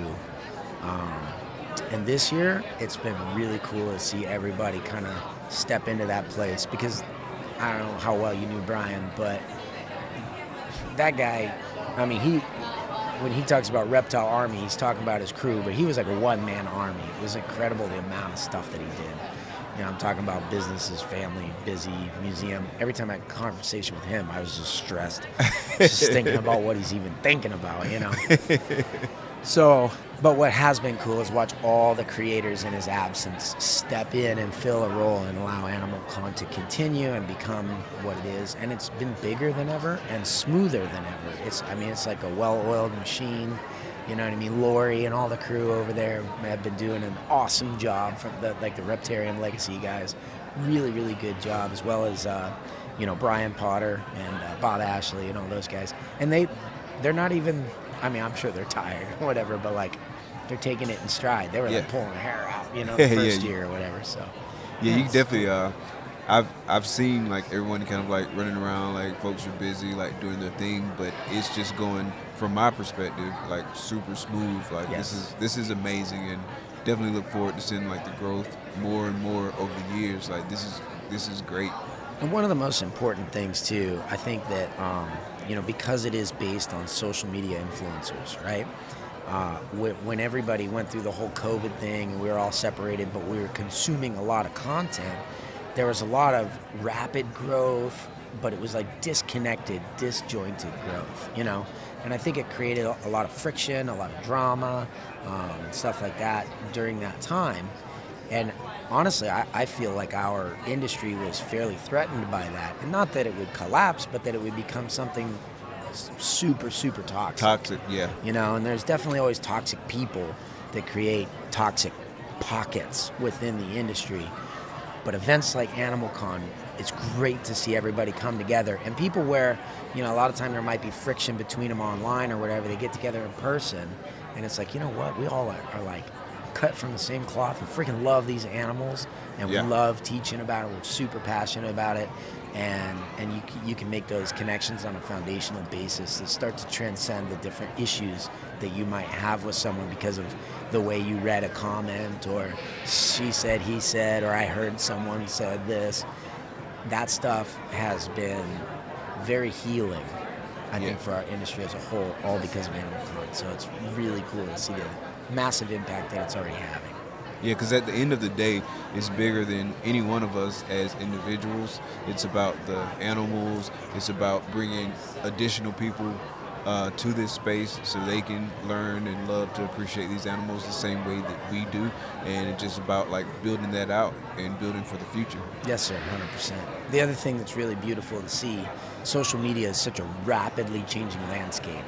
and this year it's been really cool to see everybody kind of step into that place, because I don't know how well you knew Brian, but that guy, I mean, when he talks about Reptile Army, he's talking about his crew, but he was like a one-man army. It was incredible the amount of stuff that he did. You know, I'm talking about businesses, family, busy, museum. Every time I had a conversation with him, I was just stressed, just thinking about what he's even thinking about, you know. So, but what has been cool is watch all the creators in his absence step in and fill a role and allow AnimalCon to continue and become what it is. And it's been bigger than ever and smoother than ever. It's like a well-oiled machine. You know what I mean? Lori and all the crew over there have been doing an awesome job, from the Reptarian Legacy guys. Really, really good job, as well as you know, Brian Potter and Bob Ashley and all those guys. And they're not even, I mean, I'm sure they're tired or whatever, but like, they're taking it in stride. They were like pulling their hair out, you know, the first year or whatever. So you definitely. I've seen like everyone kind of like running around, like folks are busy, like doing their thing, but it's just going, from my perspective, like super smooth. Like this is amazing, and definitely look forward to seeing like the growth more and more over the years. Like this is great. And one of the most important things too, I think that you know, because it is based on social media influencers, right? When everybody went through the whole COVID thing and we were all separated, but we were consuming a lot of content, there was a lot of rapid growth, but it was like disconnected, disjointed growth, you know? And I think it created a lot of friction, a lot of drama, and stuff like that during that time. And honestly, I feel like our industry was fairly threatened by that. And not that it would collapse, but that it would become something super, super toxic. Toxic, yeah. You know, and there's definitely always toxic people that create toxic pockets within the industry. But events like AnimalCon, it's great to see everybody come together. And people where, you know, a lot of time there might be friction between them online or whatever, they get together in person, and it's like, you know what, we all are like cut from the same cloth and freaking love these animals, and we love teaching about it. We're super passionate about it, and you can make those connections on a foundational basis that start to transcend the different issues that you might have with someone because of the way you read a comment, or she said, he said, or I heard someone said this. That stuff has been very healing, I think, for our industry as a whole, all because of AnimalCon. So it's really cool to see the massive impact that it's already having. Yeah, because at the end of the day, it's bigger than any one of us as individuals. It's about the animals. It's about bringing additional people to this space so they can learn and love to appreciate these animals the same way that we do. And it's just about like building that out and building for the future. Yes, sir, 100%. The other thing that's really beautiful to see, social media is such a rapidly changing landscape,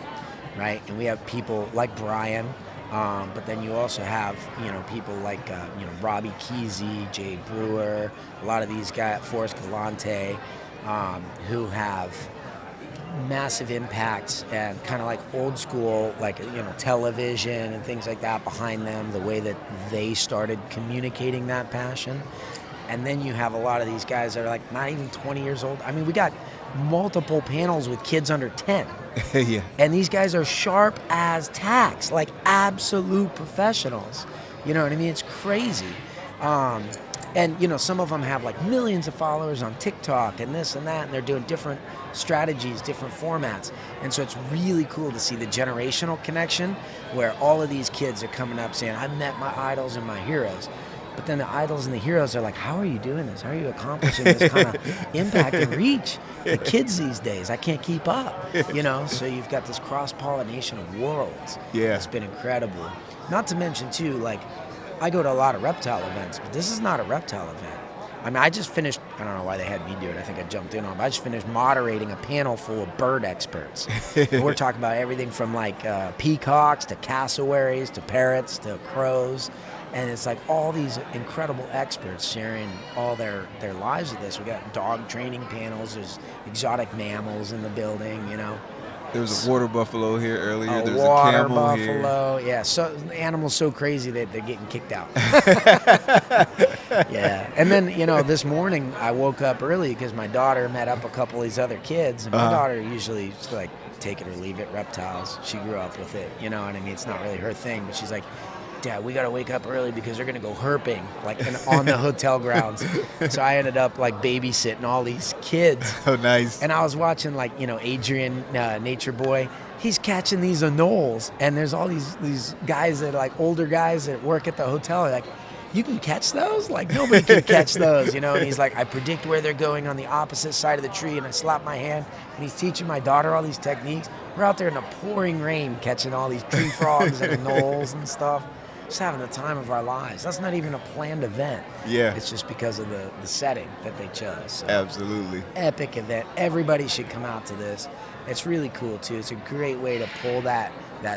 right? And we have people like Brian, but then you also have, you know, people like, you know, Robbie Kesey, Jay Brewer, a lot of these guys, Forrest Galante, who have massive impacts and kind of like old school, like, you know, television and things like that behind them, the way that they started communicating that passion. And then you have a lot of these guys that are like not even 20 years old. I mean, we got multiple panels with kids under 10. Yeah. And these guys are sharp as tacks, like absolute professionals. You know what I mean? It's crazy. And, you know, some of them have like millions of followers on TikTok and this and that, and they're doing different strategies, different formats. And so it's really cool to see the generational connection where all of these kids are coming up saying, I met my idols and my heroes. But then the idols and the heroes are like, how are you doing this? How are you accomplishing this kind of impact and reach? The kids these days, I can't keep up, you know? So you've got this cross-pollination of worlds. Yeah. It's been incredible. Not to mention, too, like, I go to a lot of reptile events, but this is not a reptile event. I mean, I just finished, I don't know why they had me do it, I think I jumped in on it, but I just finished moderating a panel full of bird experts. And we're talking about everything from like peacocks to cassowaries to parrots to crows. And it's like all these incredible experts sharing all their lives with this. We got dog training panels, there's exotic mammals in the building, you know. There was a water buffalo here earlier. There's water a camel buffalo here. Yeah, so animals so crazy that they're getting kicked out. Yeah, and then, you know, this morning I woke up early because my daughter met up a couple of these other kids, and my daughter usually just like take it or leave it, reptiles. She grew up with it, you know what I mean? It's not really her thing, but she's like, Dad, we got to wake up early because they're going to go herping, like on the hotel grounds. So I ended up like babysitting all these kids. Oh, nice. And I was watching like, you know, Adrian, Nature Boy. He's catching these anoles, and there's all these guys that are like older guys that work at the hotel. They're like, you can catch those? Like nobody can catch those, you know? And he's like, I predict where they're going on the opposite side of the tree, and I slap my hand, and he's teaching my daughter all these techniques. We're out there in the pouring rain catching all these tree frogs and anoles and stuff. Just having the time of our lives. That's not even a planned event. Yeah. It's just because of the setting that they chose. So, Absolutely. epic event. Everybody should come out to this. It's really cool too. It's a great way to pull that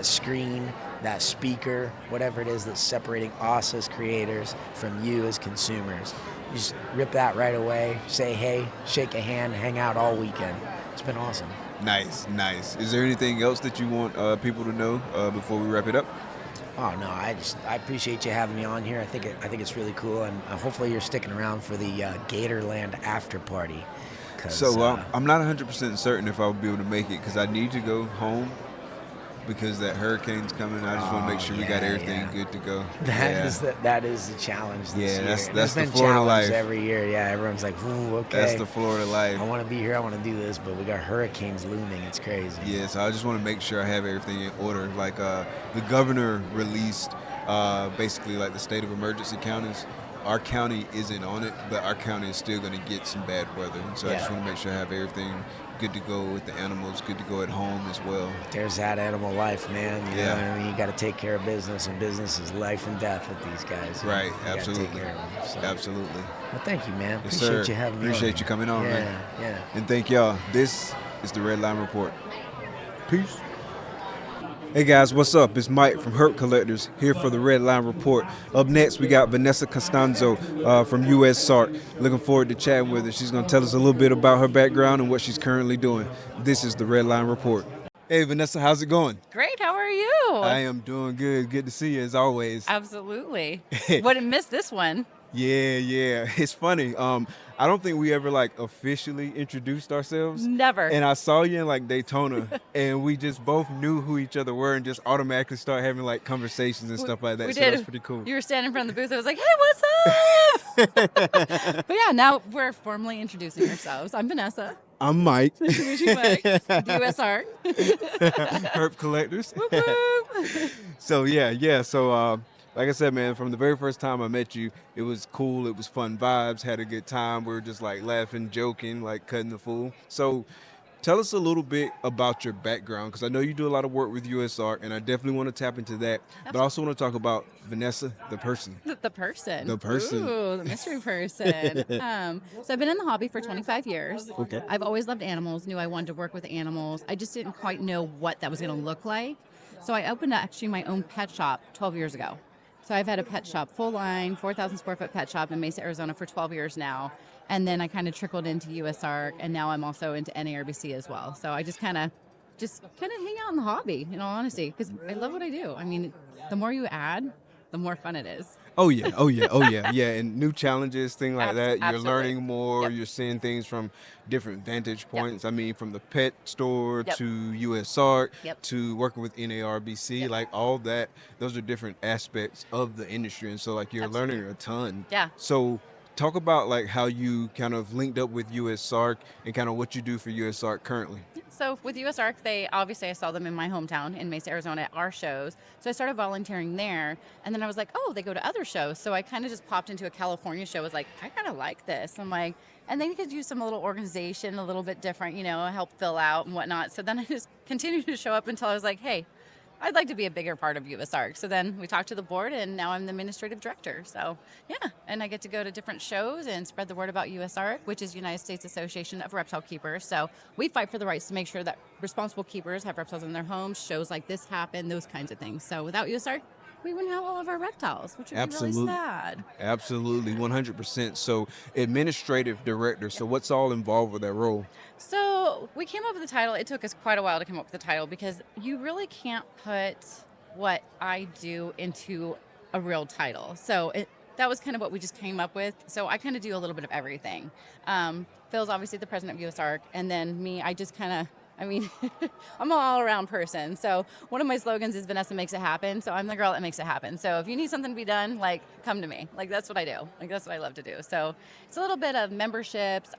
screen, that speaker, whatever it is that's separating us as creators from you as consumers. You just rip that right away, say hey, shake a hand, hang out all weekend. It's been awesome. Nice, nice. Is there anything else that you want people to know before we wrap it up? Oh no, I appreciate you having me on here. I think it's really cool, and hopefully you're sticking around for the Gatorland after party. So I'm not 100% certain if I'll be able to make it because I need to go home because that hurricane's coming. I just want to make sure we got everything good to go. That is the challenge this year. That's been the Florida life every year. Yeah, everyone's like, ooh, okay. That's the Florida life. I want to be here. I want to do this, but we got hurricanes looming. It's crazy. Yeah, so I just want to make sure I have everything in order. Like the governor released basically like the state of emergency counties. Our county isn't on it, but our county is still going to get some bad weather. And so I just want to make sure I have everything good to go with the animals, good to go at home as well. There's that animal life, man. You know what I mean? You got to take care of business, and business is life and death with these guys. Right, you absolutely. Take care of them, so. Absolutely. Well, thank you, man. Yes, Appreciate sir. you having me Appreciate you coming on, man. Yeah. And thank y'all. This is the Red Line Report. Peace. Hey guys, what's up? It's Mike from Herp Collectors here for the Red Line Report. Up next, we got Vanessa Costanzo from US SARC. Looking forward to chatting with her. She's going to tell us a little bit about her background and what she's currently doing. This is the Red Line Report. Hey Vanessa, how's it going? Great, how are you? I am doing good. Good to see you as always. Absolutely. Wouldn't miss this one. Yeah. It's funny. I don't think we ever like officially introduced ourselves. Never. And I saw you in like Daytona, and we just both knew who each other were, and just automatically started having like conversations and stuff like that. We so did. that's pretty cool. You were standing in front of the booth. I was like, hey, what's up? But yeah, now we're formally introducing ourselves. I'm Vanessa. I'm Mike. Nice to meet you, Mike. USR. Herp Collectors. Whoop, whoop. So yeah. So like I said, man, from the very first time I met you, it was cool. It was fun vibes. Had a good time. We were just like laughing, joking, like cutting the fool. So tell us a little bit about your background, because I know you do a lot of work with USR, and I definitely want to tap into that. Absolutely. But I also want to talk about Vanessa, the person. The person. The person. Ooh, the mystery person. So I've been in the hobby for 25 years. Okay. I've always loved animals, knew I wanted to work with animals. I just didn't quite know what that was going to look like. So I opened actually my own pet shop 12 years ago. So I've had a pet shop, full line, 4,000 square foot pet shop in Mesa, Arizona for 12 years now. And then I kind of trickled into USARC, and now I'm also into NARBC as well. So I just kind of hang out in the hobby, in all honesty, because I love what I do. I mean, the more you add, the more fun it is. Oh yeah. Yeah, and new challenges, things like that. You're Absolutely. learning more. Yep. You're seeing things from different vantage points. I mean, from the pet store Yep. to USARC Yep. to working with NARBC, Yep. like all that. Those are different aspects of the industry, and so like you're Absolutely. learning a ton. Yeah. So talk about like how you kind of linked up with USARC and kind of what you do for USARC currently. So with USARC, I saw them in my hometown in Mesa, Arizona at our shows. So I started volunteering there. And then I was like, oh, they go to other shows. So I kind of just popped into a California show. I was like, I kind of like this. I'm like, and then you could use some little organization, a little bit different, help fill out and whatnot. So then I just continued to show up until I was like, hey, I'd like to be a bigger part of USARC. So then we talked to the board, and now I'm the administrative director. So yeah, and I get to go to different shows and spread the word about USARC, which is United States Association of Reptile Keepers. So we fight for the rights to make sure that responsible keepers have reptiles in their homes, shows like this happen, those kinds of things. So without USARC, we wouldn't have all of our reptiles, which would Absolutely. be really sad. Absolutely, 100%. So administrative director. So what's all involved with that role? So we came up with the title. It took us quite a while to come up with the title because you really can't put what I do into a real title. So that was kind of what we just came up with. So I kind of do a little bit of everything. Phil's obviously the president of USARC, and then me, I'm an all-around person. So one of my slogans is Vanessa makes it happen. So I'm the girl that makes it happen. So if you need something to be done, come to me. That's what I do. That's what I love to do. So it's a little bit of memberships,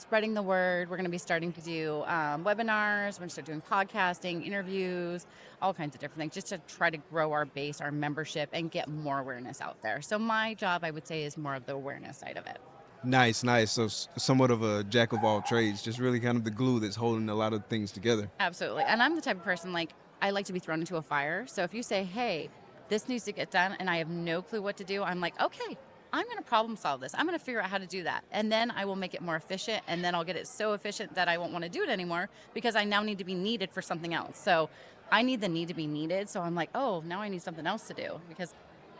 spreading the word. We're going to be starting to do webinars. We're going to start doing podcasting, interviews, all kinds of different things, just to try to grow our base, our membership, and get more awareness out there. So my job, I would say, is more of the awareness side of it. Nice. So somewhat of a jack of all trades, just really kind of the glue that's holding a lot of things together. Absolutely. And I'm the type of person, I like to be thrown into a fire. So if you say, hey, this needs to get done, and I have no clue what to do, I'm like, okay, I'm going to problem solve this. I'm going to figure out how to do that. And then I will make it more efficient, and then I'll get it so efficient that I won't want to do it anymore because I now need to be needed for something else. So I need the need to be needed. So I'm like, oh, now I need something else to do because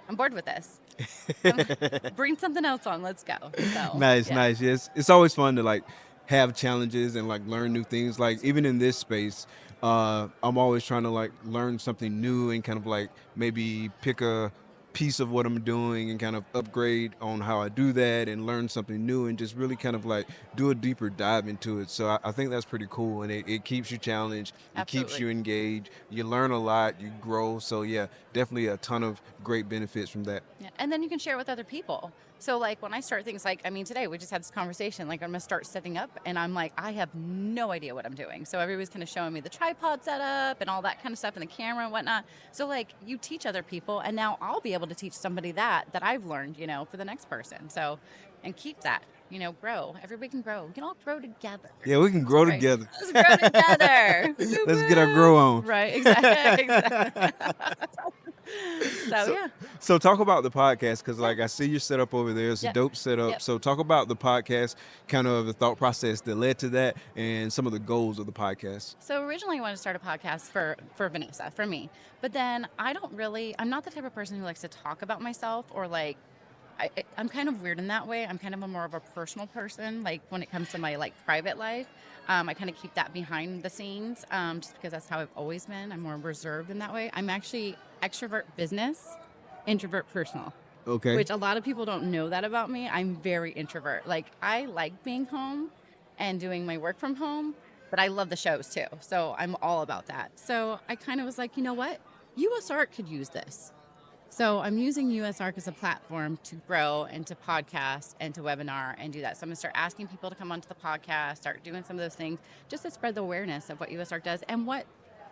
I'm bored with this. Bring something else on. Let's go. So, Nice. yeah. Yes, it's always fun to have challenges and learn new things. Even in this space, I'm always trying to learn something new and kind of maybe pick a piece of what I'm doing and kind of upgrade on how I do that and learn something new and just really kind of do a deeper dive into it. So I think that's pretty cool, and it keeps you challenged, it keeps Absolutely. you engaged, you learn a lot, you grow. So yeah, definitely a ton of great benefits from that. Yeah. And then you can share with other people. So when I start things today we just had this conversation, I'm going to start setting up, and I'm like, I have no idea what I'm doing. So everybody's kind of showing me the tripod setup and all that kind of stuff and the camera and whatnot. So you teach other people, and now I'll be able to teach somebody that I've learned, for the next person. So, and keep that, grow. Everybody can grow. We can all grow together. Yeah, we can grow Right. together. Let's grow together. Let's get our grow on. Right, exactly. Yeah. So talk about the podcast, because like I see your setup over there. It's a Yep. dope setup. Yep. So talk about the podcast, kind of the thought process that led to that, and some of the goals of the podcast. So originally I wanted to start a podcast for Vanessa, for me. But then I'm not the type of person who likes to talk about myself, or like, I'm kind of weird in that way. I'm kind of more of a personal person. Like when it comes to my like private life, I kind of keep that behind the scenes, just because that's how I've always been. I'm more reserved in that way. I'm actually extrovert business, introvert personal. Okay. Which a lot of people don't know that about me. I'm very introvert. Like I like being home and doing my work from home, but I love the shows too. So I'm all about that. So I kind of was like, you know what? US Art could use this. So I'm using US Art as a platform to grow and to podcast and to webinar and do that. So I'm going to start asking people to come onto the podcast, start doing some of those things just to spread the awareness of what US Art does and what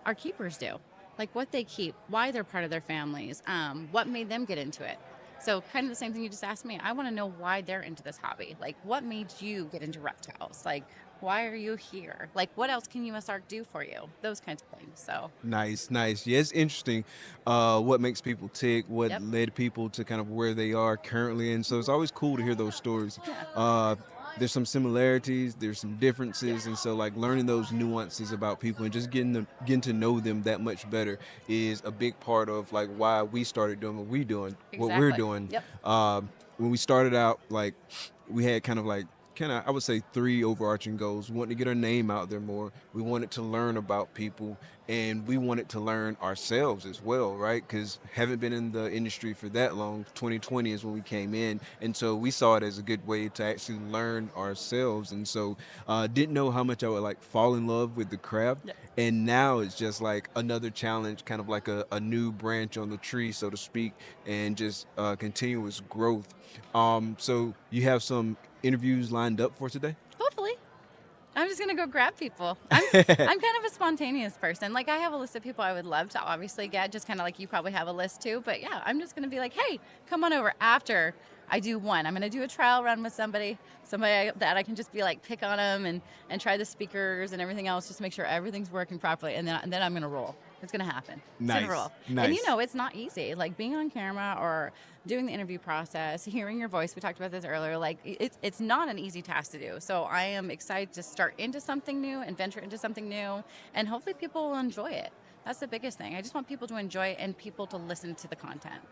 our keepers do, like what they keep, why they're part of their families, what made them get into it. So kind of the same thing you just asked me. I want to know why they're into this hobby. Like what made you get into reptiles? Like why are you here? Like what else can US Art do for you? Those kinds of things. So Nice. Yeah, it's interesting what makes people tick, what Yep. led people to kind of where they are currently. And so it's always cool to hear those stories. There's some similarities, there's some differences. And so like learning those nuances about people and just getting to know them that much better is a big part of like why we started doing what we're doing. Yep. When we started out, like we had kind of I would say 3 overarching goals. We wanted to get our name out there more. We wanted to learn about people, and we wanted to learn ourselves as well, right? Because haven't been in the industry for that long. 2020 is when we came in, and so we saw it as a good way to actually learn ourselves. And so didn't know how much I would like fall in love with the craft. Yep. And now it's just like another challenge, kind of like a new branch on the tree, so to speak, and just continuous growth. So you have some interviews lined up for today? Hopefully. I'm just going to go grab people. I'm kind of a spontaneous person. Like I have a list of people I would love to obviously get, just kind of like you probably have a list too. But yeah, I'm just going to be like, hey, come on over after I do one. I'm going to do a trial run with somebody that I can just be like, pick on them and try the speakers and everything else, just to make sure everything's working properly. And then I'm going to roll. It's going to happen. Nice. It's going to roll. Nice. And you know, it's not easy. Like being on camera or doing the interview process, hearing your voice. We talked about this earlier. Like it's not an easy task to do. So I am excited to start into something new and venture into something new. And hopefully people will enjoy it. That's the biggest thing. I just want people to enjoy it and people to listen to the content.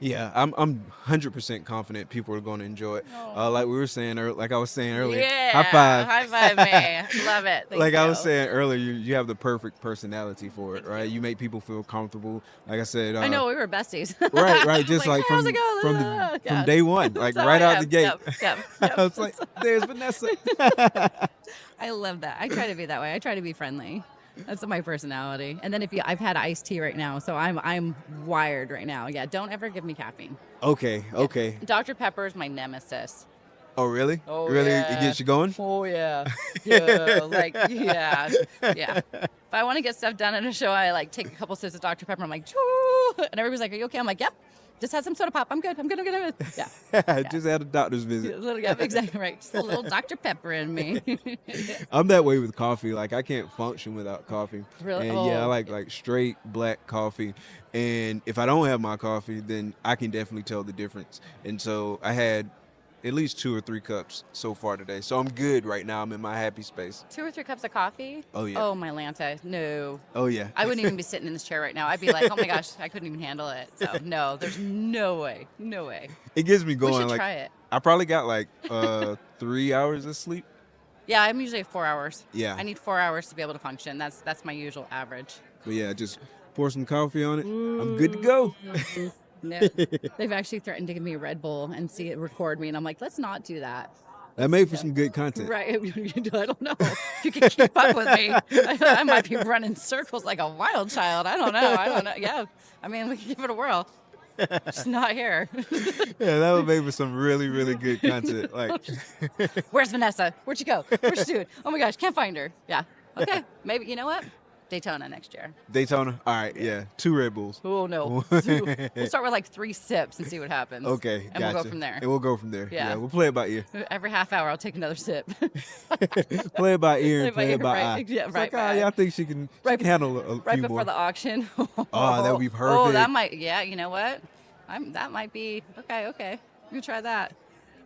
Yeah, I'm 100% confident people are going to enjoy it. Like we were saying, like I was saying earlier. Yeah. High five. High five me. Love it. Thank Like you. I was saying earlier, you have the perfect personality for it, right? You make people feel comfortable. Like I said, I know we were besties. right. Just like hey, how's it going? from day one, like That's right how I out the am. gate. Yep. I was like, there's Vanessa. I love that. I try to be that way. I try to be friendly. That's my personality. And then I've had iced tea right now, so I'm wired right now. Yeah, don't ever give me caffeine. Okay. Dr. Pepper is my nemesis. Oh, really? Oh, really? yeah. It gets you going? Oh yeah, yeah. If I want to get stuff done in a show, I like take a couple sips of Dr. Pepper. I'm like, choo, and everybody's like, "Are you okay?" I'm like, "Yep." Just had some soda pop. I'm good. Yeah. Just had a doctor's visit. Yeah, exactly right. Just a little Dr. Pepper in me. I'm that way with coffee. Like I can't function without coffee. Really? And yeah, I Oh. like straight black coffee. And if I don't have my coffee, then I can definitely tell the difference. And so I had at least 2 or 3 cups so far today. So I'm good right now. I'm in my happy space. 2 or 3 cups of coffee? Oh, yeah. Oh, my Lanta. No. Oh yeah. I wouldn't even be sitting in this chair right now. I'd be like, oh my gosh, I couldn't even handle it. So no, there's no way. No way. It gets me going. We should like try it. I probably got like 3 hours of sleep. Yeah, I'm usually at 4 hours. Yeah. I need 4 hours to be able to function. That's my usual average. But yeah, just pour some coffee on it. I'm good to go. No. They've actually threatened to give me a Red Bull and record me, and I'm like, let's not do that. That made for some good content. Right. I don't know. If you can keep up with me, I might be running circles like a wild child. I don't know. Yeah. I mean, we can give it a whirl. Just not here. Yeah, that would make for some really, really good content. Like, Where's Vanessa? Where'd she go? Where's she doing? Oh my gosh, can't find her. Yeah. Okay. Maybe, you know what? Daytona next year. Daytona? All right, yeah. 2 Red Bulls. Oh, no. We'll start with like 3 sips and see what happens. Okay, and gotcha. we'll go from there. And we'll go from there. Yeah. We'll play it by ear. Every half hour, I'll take another sip. Play it by ear and play it by right, eye. Yeah, It's right. like, yeah, I think she can handle a Right few before more. the auction. Oh, that would be perfect. Oh, that might, yeah, you know what? That might be, okay. You try that.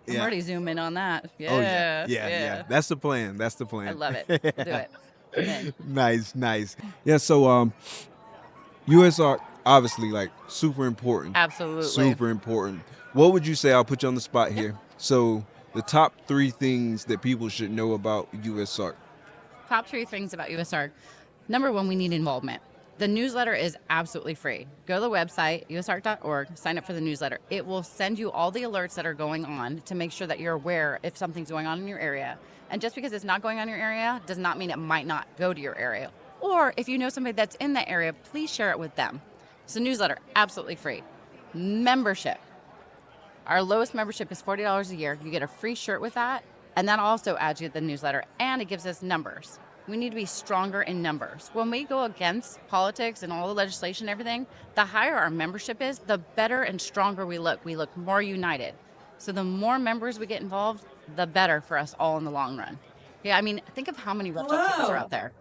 I'm Yeah. already zooming on that. Yeah. Oh, yeah. That's the plan. That's the plan. I love it. We'll do it. Amen. Nice. Yeah, so USR, obviously, like, super important. Absolutely. Super important. What would you say? I'll put you on the spot here. So, the top 3 things that people should know about USR. Top 3 things about USR. Number 1, we need involvement. The newsletter is absolutely free. Go to the website, usart.org, sign up for the newsletter. It will send you all the alerts that are going on to make sure that you're aware if something's going on in your area. And just because it's not going on in your area does not mean it might not go to your area. Or if you know somebody that's in that area, please share it with them. So newsletter, absolutely free. Membership. Our lowest membership is $40 a year. You get a free shirt with that. And that also adds you to the newsletter. And it gives us numbers. We need to be stronger in numbers. When we go against politics and all the legislation and everything, the higher our membership is, the better and stronger we look. We look more united. So the more members we get involved, the better for us all in the long run. Yeah, I mean, think of how many reptile channels are out there.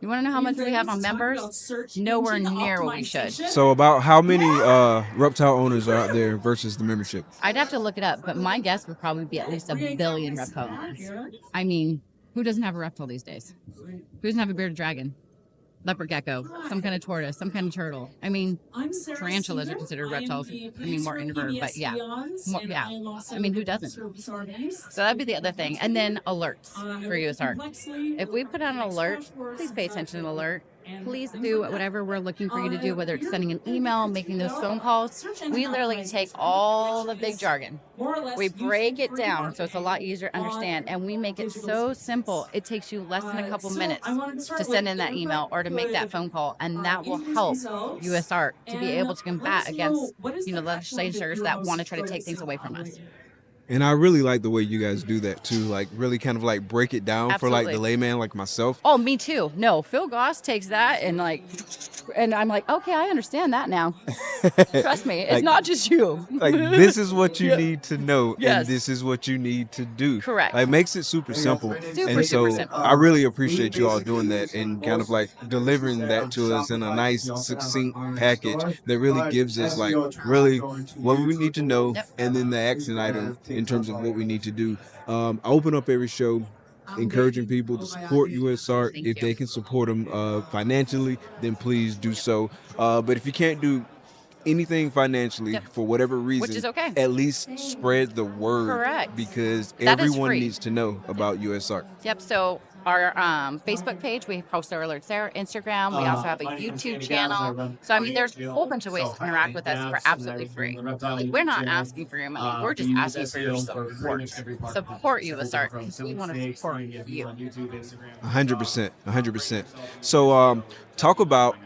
You want to know how much we have on members? Nowhere near what we should. So, about how many reptile owners are out there versus the membership? I'd have to look it up, but my guess would probably be at least 1 billion reptile owners. I mean, who doesn't have a reptile these days? Who doesn't have a bearded dragon? Leopard gecko, some kind of tortoise, some kind of turtle. I mean, tarantulas are considered reptiles. I mean, more invertebrate, but yeah. I mean, who doesn't? So that'd be the other thing. And then alerts for USR. If we put on an alert, please pay attention to the alert. Please do whatever we're looking for you to do, whether it's sending an email, making those phone calls. We literally take all the big jargon. We break it down so it's a lot easier to understand, and we make it so simple. It takes you less than a couple minutes to send in that email or to make that phone call, and that will help USR to be able to combat against, legislators that want to try to take things away from us. And I really like the way you guys do that too, like really kind of like break it down for like the layman like myself. Oh, me too. No, Phil Goss takes that and I'm like, okay, I understand that now. Trust me, it's not just you. Like, this is what you need to know, and this is what you need to do. Correct. Like, makes it super simple. Super simple. I really appreciate you all doing that and kind of like delivering that to us in a nice, succinct package that really gives us like really what we need to know, and then the action item in terms of what we need to do. I open up every show encouraging people to support USR. If they can support them financially, then please do so. But if you can't do anything financially for whatever reason, which is okay, at least spread the word. Correct. Because that everyone needs to know about USR. Yep. So our Facebook page, we post our alerts there. Instagram, we also have a YouTube channel. So I mean, there's a whole bunch of ways to interact with us for absolutely free. Like, we're not asking for your money. We're just asking for your support. Support USR because we want to support you. 100%. So talk about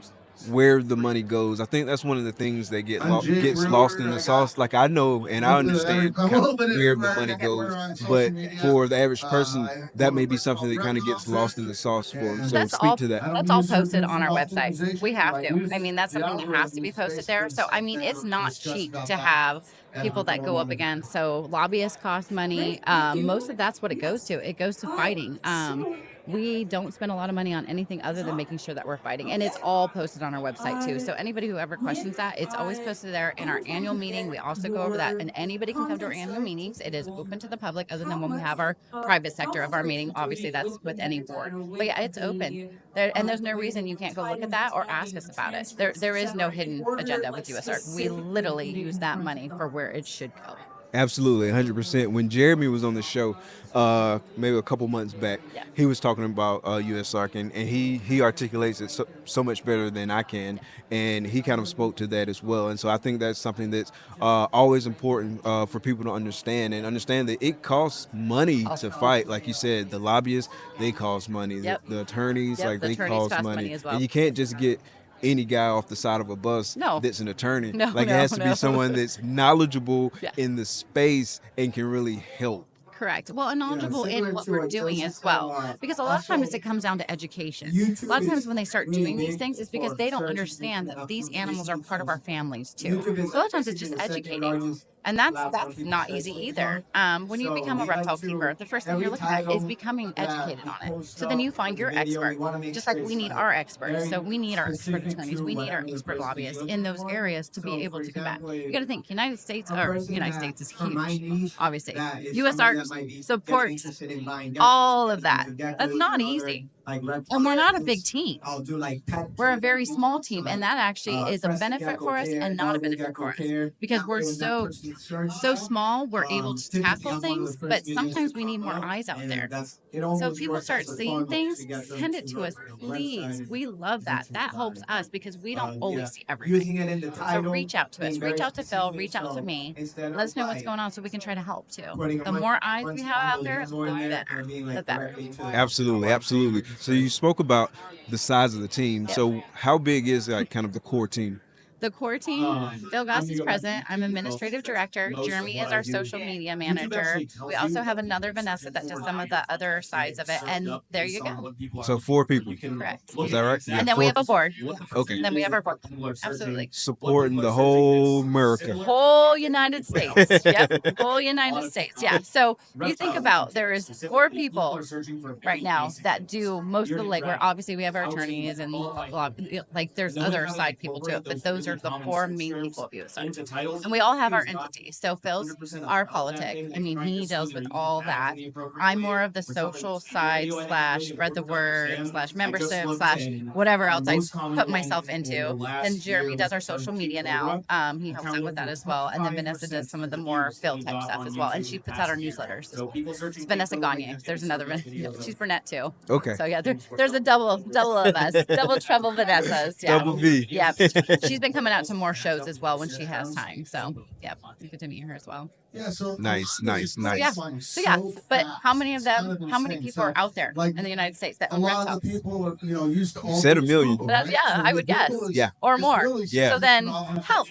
where the money goes. I think that's one of the things that gets lost in the sauce. Like, I know and I understand kind of where the money goes, but for the average person, that may be something that kind of gets lost in the sauce for them. So speak to that. That's all posted on our website. We have to. I mean, that's something that has to be posted there. So, I mean, it's not cheap to have people that go up against. So lobbyists cost money. Most of that's what it goes to. It goes to fighting. We don't spend a lot of money on anything other than making sure that we're fighting. And it's all posted on our website too. So anybody who ever questions that, it's always posted there. In our annual meeting, we also go over that. And anybody can come to our annual meetings. It is open to the public other than when we have our private sector of our meeting. Obviously, that's with any board. But yeah, it's open. And there's no reason you can't go look at that or ask us about it. There is no hidden agenda with USR. We literally use that money for where it should go. Absolutely, 100%. When Jeremy was on the show, maybe a couple months back, he was talking about USARC, and he articulates it so much better than I can, and he kind of spoke to that as well. And so I think that's something that's always important for people to understand, and understand that it costs money to fight. Like you said, the lobbyists, they cost money. The attorneys, they cost money as well. And you can't just get any guy off the side of a bus that's an attorney. It has to be someone that's knowledgeable in the space and can really help. Correct. Well, and knowledgeable in what we're doing as well. Because a lot of times it comes down to education. A lot of times when they start doing these things, it's because they don't understand that these animals are part of our families too. So a lot of times it's just educating. And that's not easy either. When you become a reptile keeper, the first thing you're looking at is becoming educated on it. So then you find your expert, just like we need our experts. So we need our expert attorneys, we need our expert lobbyists in those areas to be able to combat. You got to think, United States is huge, obviously. U.S. Art supports all of that. That's not easy. And we're not a big team. We're a very small team, and that actually is a benefit for us and not a benefit for us because we're so small. We're able to tackle things, but sometimes we need more eyes out there. So if people start seeing things, send it to us, please. We love that. That helps us because we don't always see everything. So reach out to us. Reach out to Phil. Reach out to me. Let us know what's going on so we can try to help too. The more eyes we have out there, the better. Absolutely, absolutely. So you spoke about the size of the team. Yep. So how big is like kind of the core team? The core team, Phil Goss is president. I'm administrative director. Jeremy is our social media manager. We also have another Vanessa that does some of the other sides of it. And there you go. So 4 people. Correct. Is that right? And then we have a board. Okay. And then we have our board. Absolutely. Supporting the whole America. Whole United States. Yep. Whole United States. Yeah. So you think about there is 4 people right now that do most of the legwork. Obviously, we have our attorneys and like there's other side people to it, but those are the 4 main people of USA. And we all have our entities. So Phil's our politic. I mean, he deals with all that. I'm more of the social side / spread the word / membership / whatever else I put myself into. Then Jeremy does our social media now. He helps out with that as well. And then Vanessa does some of the more Phil type stuff as well. And she puts out our newsletters. It's Vanessa Gagne. There's another one. She's brunette too. Okay. So yeah, there's a double of us. Double trouble Vanessas. Yeah. Double V. Yeah. She's been coming out to more shows as well when she has time. So yeah, good to meet her as well. Yeah, so nice. So yeah, but how many people are out there in the United States that own reptiles? You said 1 million. But, yeah, I would guess. Yeah. Or more. Yeah. So then help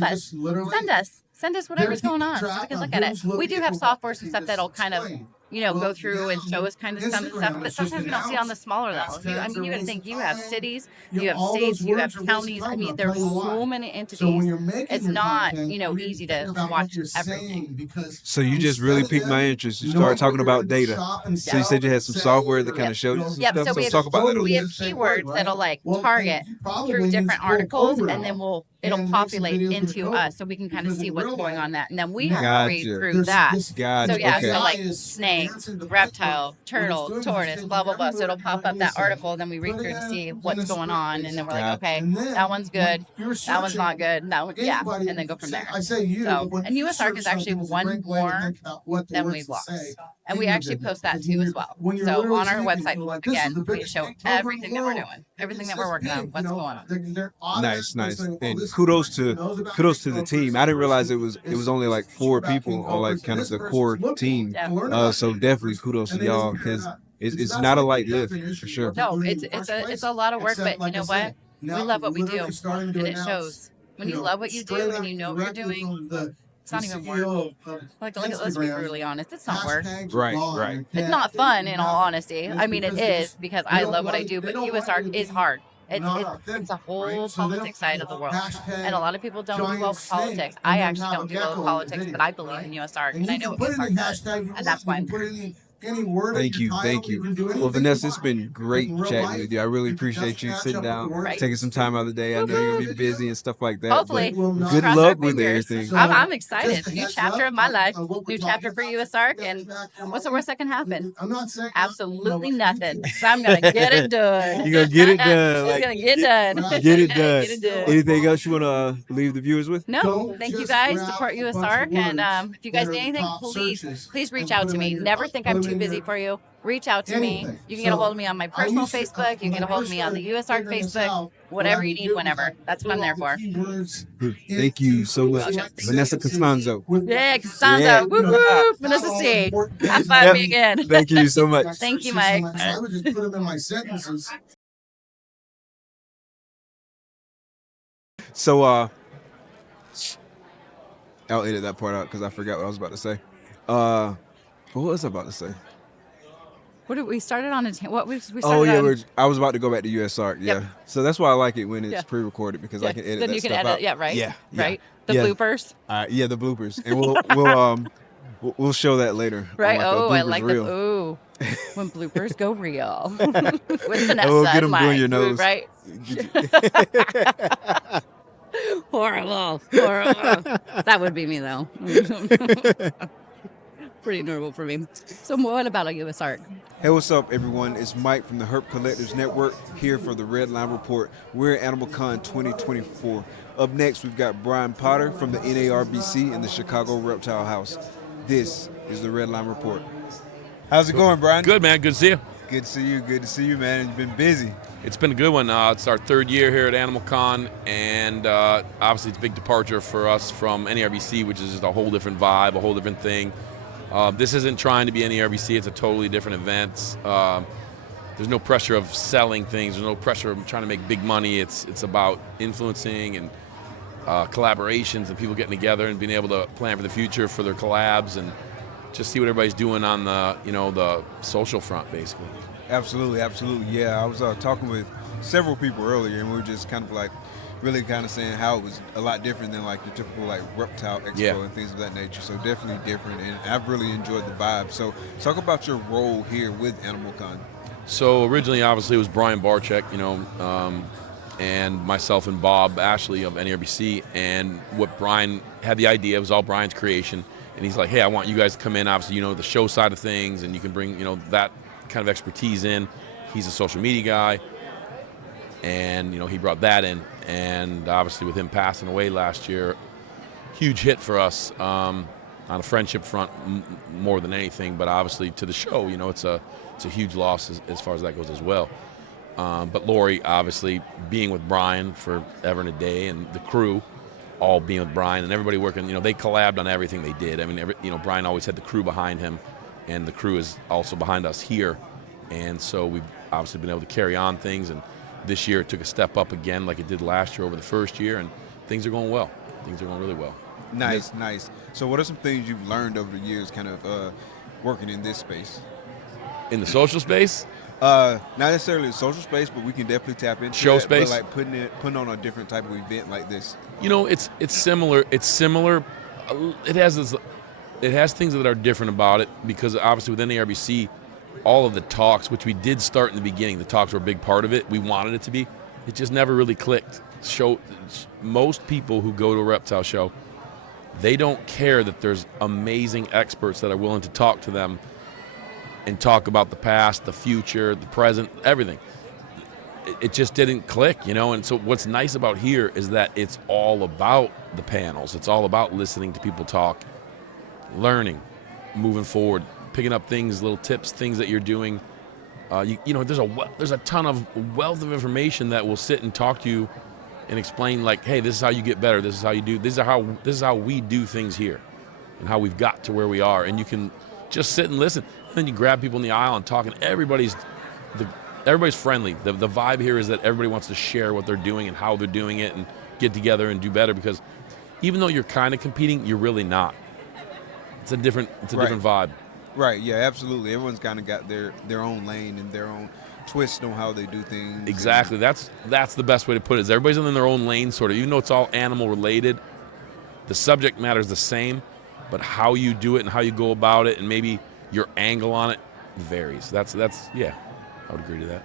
us. Send us whatever's going on so we can look at it. We do have softwares and stuff that'll kind of go through and show us kind of some stuff, but sometimes we don't see on the smaller level. You got to think you have cities, you have states, you have counties. I mean, there's so many entities. It's not, easy to watch everything. So you just really piqued my interest. You started talking about data. So you said you had some software that kind of showed you some stuff. So talk about that. We have keywords that'll target through different articles, and then it'll populate into us so we can kind of see what's going on that. And then we have to read through that. Gotcha. So yeah, Okay. so like snake, reptile, turtle, tortoise, blah, blah, blah. So it'll pop up that article, and then we read through to see what's going on. And then we're like, okay, that one's good. That one's not good. That one, yeah. And then go from there. So, and US ARC is actually one more than we lost. And we actually post that too as well. So on our website, again, we show everything that we're doing, everything that we're working on, what's going on. Nice. And kudos to the team. I didn't realize it was only like 4 people on like kind of the core team. So definitely kudos to y'all because it's not a light lift for sure. No, it's a lot of work, but you know what? We love what we do, and it shows. When you love what you do and you know what you're doing, it's not even work. Let's be brutally honest. It's not work. Right. It's not fun, in all honesty. I mean, it is because I love what I do, but US ARC is hard. It's a whole politics side of the world. And a lot of people don't do well with politics. I actually don't do well with politics, but I believe in US ARC, and I know what US ARC does. And that's why I'm here. Thank you. Well, Vanessa, it's been great chatting with you. I really appreciate you sitting down, taking some time out of the day. I know you're going to be busy and stuff like that. Hopefully. Good luck with everything. I'm excited. New chapter of my life. New chapter for US ARC. And what's the worst that can happen? Absolutely nothing. So I'm going to get it done. You're going to get it done. It's going to get done. Get it done. Anything else you want to leave the viewers with? No. Thank you guys. Support US ARC. And if you guys need anything, please reach out to me. Never think I'm too busy for you. Reach out to me. You can get a hold of me on my personal Facebook. You can get a hold of me on the US ARC Facebook. Whatever you need, whenever. That's what I'm there for. Thank you so much. Vanessa Costanzo. Yeah, Costanzo. Yeah. Whoop, whoop. Vanessa C. High five me again. Thank you so much. Thank you, Mike. I would just put them in my sentences. So, I'll edit that part out because I forgot what I was about to say. What was I about to say? What did we started on? What we started Oh yeah, on? I was about to go back to USARC. Yeah, Yep. so that's why I like it when it's Yeah. pre-recorded because Yeah, I can edit then that you can stuff edit. out. Yeah, right. Yeah, Right. The yeah. bloopers. Yeah, the bloopers, and we'll show that later. on, Right. like, a Oh, I bloopers like reel. the ooh. When bloopers go real. With Vanessa. And we'll get and 'em doing Mike, your nose. Right. Horrible. That would be me though. Pretty normal for me. So what about a USARC? Hey, what's up, everyone? It's Mike from the Herp Collectors Network here for the Red Line Report. We're at AnimalCon 2024. Up next, we've got Brian Potter from the NARBC in the Chicago Reptile House. This is the Red Line Report. How's it going, Brian? Good, man. Good to see you. Good to see you. Good to see you, man. You've been busy. It's been a good one. It's our third year here at AnimalCon, and obviously it's a big departure for us from NARBC, which is just a whole different vibe, a whole different thing. This isn't trying to be NARBC. It's a totally different event. There's no pressure of selling things. There's no pressure of trying to make big money. It's about influencing and collaborations and people getting together and being able to plan for the future for their collabs and just see what everybody's doing on the social front, basically. Absolutely, absolutely. Yeah, I was talking with several people earlier, and we were just kind of like really kind of saying how it was a lot different than like your typical like reptile expo and things of that nature. So definitely different, and I've really enjoyed the vibe. So talk about your role here with AnimalCon. So originally, obviously, it was Brian Barczyk, and myself and Bob Ashley of NARBC. And what Brian had the idea, it was all Brian's creation. And he's like, hey, I want you guys to come in, obviously, the show side of things, and you can bring, that kind of expertise in. He's a social media guy, and, he brought that in. And obviously, with him passing away last year, huge hit for us on a friendship front more than anything. But obviously, to the show, it's a huge loss as far as that goes as well. But Lori, obviously, being with Brian forever and a day, and the crew, all being with Brian and everybody working, they collabed on everything they did. I mean, Brian always had the crew behind him, and the crew is also behind us here. And so we've obviously been able to carry on things, and this year it took a step up again like it did last year over the first year, and things are going well. Things are going really well. Nice, nice. So what are some things you've learned over the years kind of working in this space? In the social space? Not necessarily the social space, but we can definitely tap into show that, space. But like putting on a different type of event like this. It's similar. It's similar. It has things that are different about it because obviously within the RBC, all of the talks, which we did start in the beginning, the talks were a big part of it. We wanted it to be. It just never really clicked. Most people who go to a reptile show, they don't care that there's amazing experts that are willing to talk to them and talk about the past, the future, the present, everything. It just didn't click, And so what's nice about here is that it's all about the panels. It's all about listening to people talk, learning, moving forward, picking up things, little tips, things that you're doing. There's a ton of wealth of information that will sit and talk to you and explain, like, hey, this is how you get better. This is how you do. This is how we do things here, and how we've got to where we are. And you can just sit and listen. Then you grab people in the aisle and talk, and everybody's friendly. The vibe here is that everybody wants to share what they're doing and how they're doing it and get together and do better, because even though you're kind of competing, you're really not. It's a different vibe. Right, yeah, absolutely. Everyone's kind of got their own lane and their own twist on how they do things. Exactly. That's the best way to put it. Is everybody's in their own lane, sort of. Even though it's all animal related, the subject matter is the same, but how you do it and how you go about it and maybe your angle on it varies. That's yeah, I would agree to that.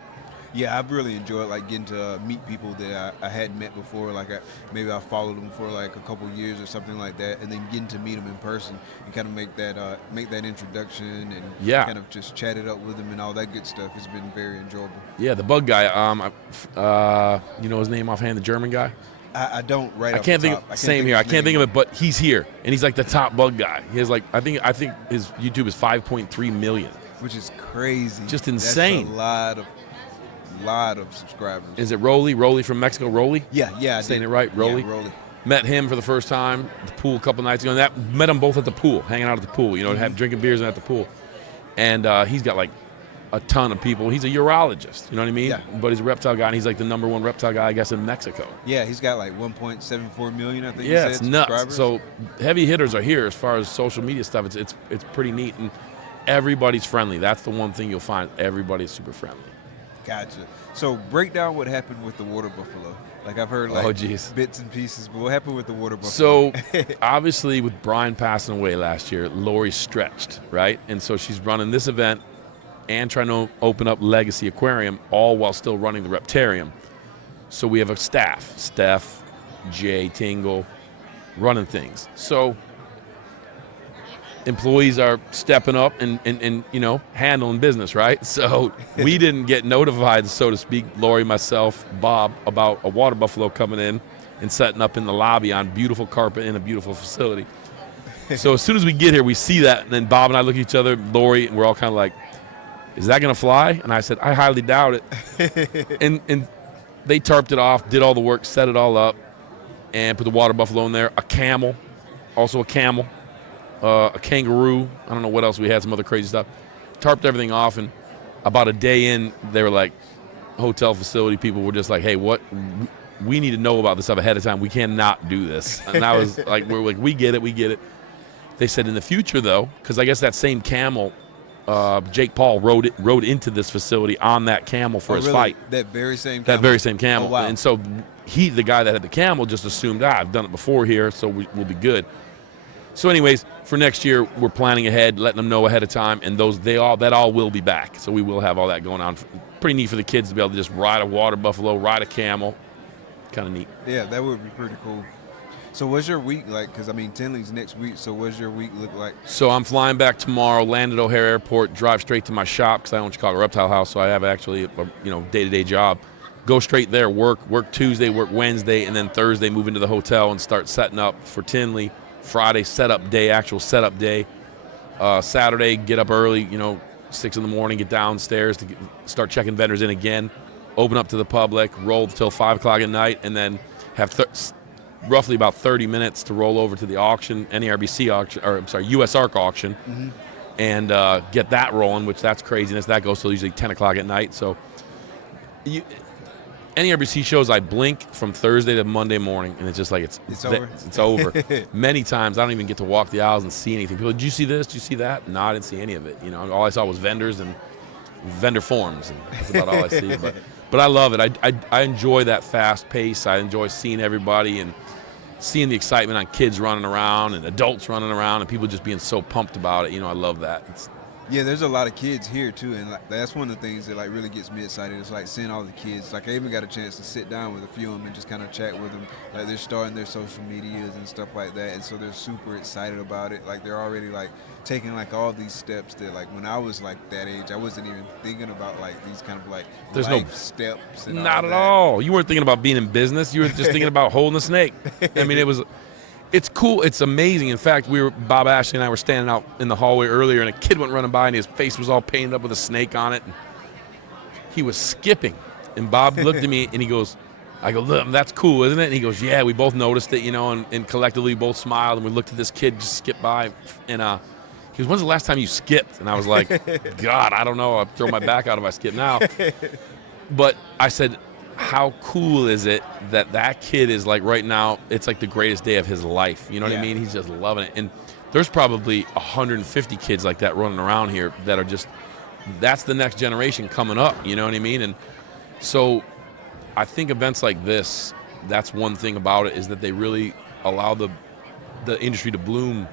Yeah, I've really enjoyed like getting to meet people that I hadn't met before. Like maybe I followed them for like a couple years or something like that, and then getting to meet them in person and kind of make that introduction and kind of just chat it up with them and all that good stuff. It's been very enjoyable. Yeah, the bug guy. You know his name offhand, the German guy. I don't right. I can't think. Same here. I can't think of it, but he's here, and he's like the top bug guy. He has like I think his YouTube is 5.3 million, which is crazy. Just insane. That's a lot of subscribers. Is it Rolly from Mexico? Rolly? Yeah. Saying it right, Rolly. Yeah, Rolly. Met him for the first time at the pool a couple nights ago. And met them both at the pool, hanging out at the pool. Have drinking beers and at the pool. And he's got like a ton of people. He's a urologist, you know what I mean? Yeah. But he's a reptile guy, and he's like the #1 reptile guy, I guess, in Mexico. Yeah, he's got like 1.74 million, I think. Yeah, it's nuts. So heavy hitters are here as far as social media stuff. It's pretty neat, and everybody's friendly. That's the one thing you'll find. Everybody's super friendly. Gotcha. So break down what happened with the water buffalo. Like I've heard bits and pieces, but what happened with the water buffalo? So obviously with Brian passing away last year, Lori stretched, right? And so she's running this event and trying to open up Legacy Aquarium, all while still running the Reptarium. So we have a staff, Steph, Jay, Tingle, running things. So employees are stepping up and handling business, right? So we didn't get notified, so to speak, Lori, myself, Bob, about a water buffalo coming in and setting up in the lobby on beautiful carpet in a beautiful facility. So as soon as we get here, we see that, and then Bob and I look at each other, Lori, and we're all kind of like, is that going to fly? And I said, I highly doubt it. and they tarped it off, did all the work, set it all up, and put the water buffalo in there, a camel, also a camel. A kangaroo, I don't know what else we had, some other crazy stuff. Tarped everything off, and about a day in, they were like, hotel facility people were just like, hey, what? We need to know about this stuff ahead of time. We cannot do this. And I was like, we're like, we get it. They said in the future, though, because I guess that same camel, Jake Paul rode into this facility on that camel for his fight. That very same camel? That very same camel. Oh, wow. And so the guy that had the camel, just assumed, I've done it before here, so we'll be good. So anyways, for next year, we're planning ahead, letting them know ahead of time, and that all will be back. So we will have all that going on. Pretty neat for the kids to be able to just ride a water buffalo, ride a camel. Kind of neat. Yeah, that would be pretty cool. So what's your week like? Because, Tinley's next week, so what's your week look like? So I'm flying back tomorrow, land at O'Hare Airport, drive straight to my shop because I own Chicago Reptile House, so I have actually a day-to-day job. Go straight there, work Tuesday, work Wednesday, and then Thursday move into the hotel and start setting up for Tinley. Friday, actual setup day. Saturday, get up early, 6 in the morning, get downstairs to start checking vendors in again, open up to the public, roll till 5 o'clock at night, and then have roughly about 30 minutes to roll over to the auction, NERBC auction, US ARC auction, and get that rolling, which that's craziness. That goes till usually 10 o'clock at night. So NERBC shows I blink from Thursday to Monday morning, and it's just like it's over. It's over. Many times I don't even get to walk the aisles and see anything. People, did you see this? Did you see that? No, I didn't see any of it. All I saw was vendors and vendor forms, and that's about all I see. But I love it. I enjoy that fast pace. I enjoy seeing everybody and seeing the excitement on kids running around and adults running around and people just being so pumped about it. I love that. Yeah, there's a lot of kids here too, and that's one of the things that really gets me excited. It's seeing all the kids. I even got a chance to sit down with a few of them and just kind of chat with them. They're starting their social medias and stuff like that, and so they're super excited about it. They're already taking all these steps that when I was that age, I wasn't even thinking about these kind of There's life steps. And not at all. You weren't thinking about being in business. You were just thinking about holding a snake. It's cool. It's amazing. In fact, Bob Ashley and I were standing out in the hallway earlier, and a kid went running by, and his face was all painted up with a snake on it. And he was skipping, and Bob looked at me, and he goes, I go, look, that's cool, isn't it? And he goes, yeah, we both noticed it, and collectively we both smiled, and we looked at this kid just skip by, and he goes, when's the last time you skipped? And I was like, God, I don't know. I'll throw my back out if I skip now. But I said, how cool is it that kid is right now, it's the greatest day of his life. You know what I mean? He's just loving it. And there's probably 150 kids like that running around here that are that's the next generation coming up. You know what I mean? And so I think events like this, that's one thing about it, is that they really allow the industry to bloom,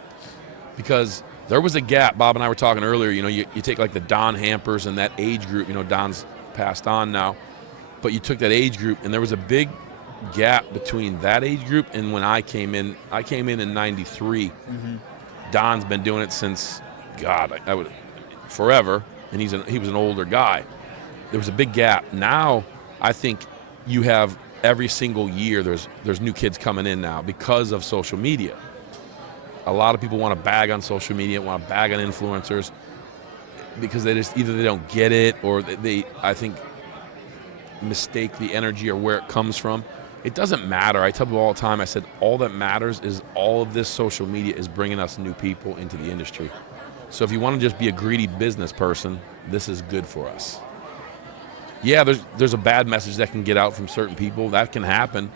because there was a gap. Bob and I were talking earlier, you take the Don Hampers and that age group, Don's passed on now. But you took that age group, and there was a big gap between that age group and when I came in. I came in '93. Mm-hmm. Don's been doing it since, God, I would forever, and he was an older guy. There was a big gap. Now I think you have every single year there's new kids coming in now because of social media. A lot of people want to bag on social media, want to bag on influencers because they don't get it, or they I think mistake the energy or where it comes from. It doesn't matter. I tell people all the time, I said, all that matters is all of this social media is bringing us new people into the industry. So if you want to just be a greedy business person, this is good for us. Yeah, there's a bad message that can get out from certain people. That can happen.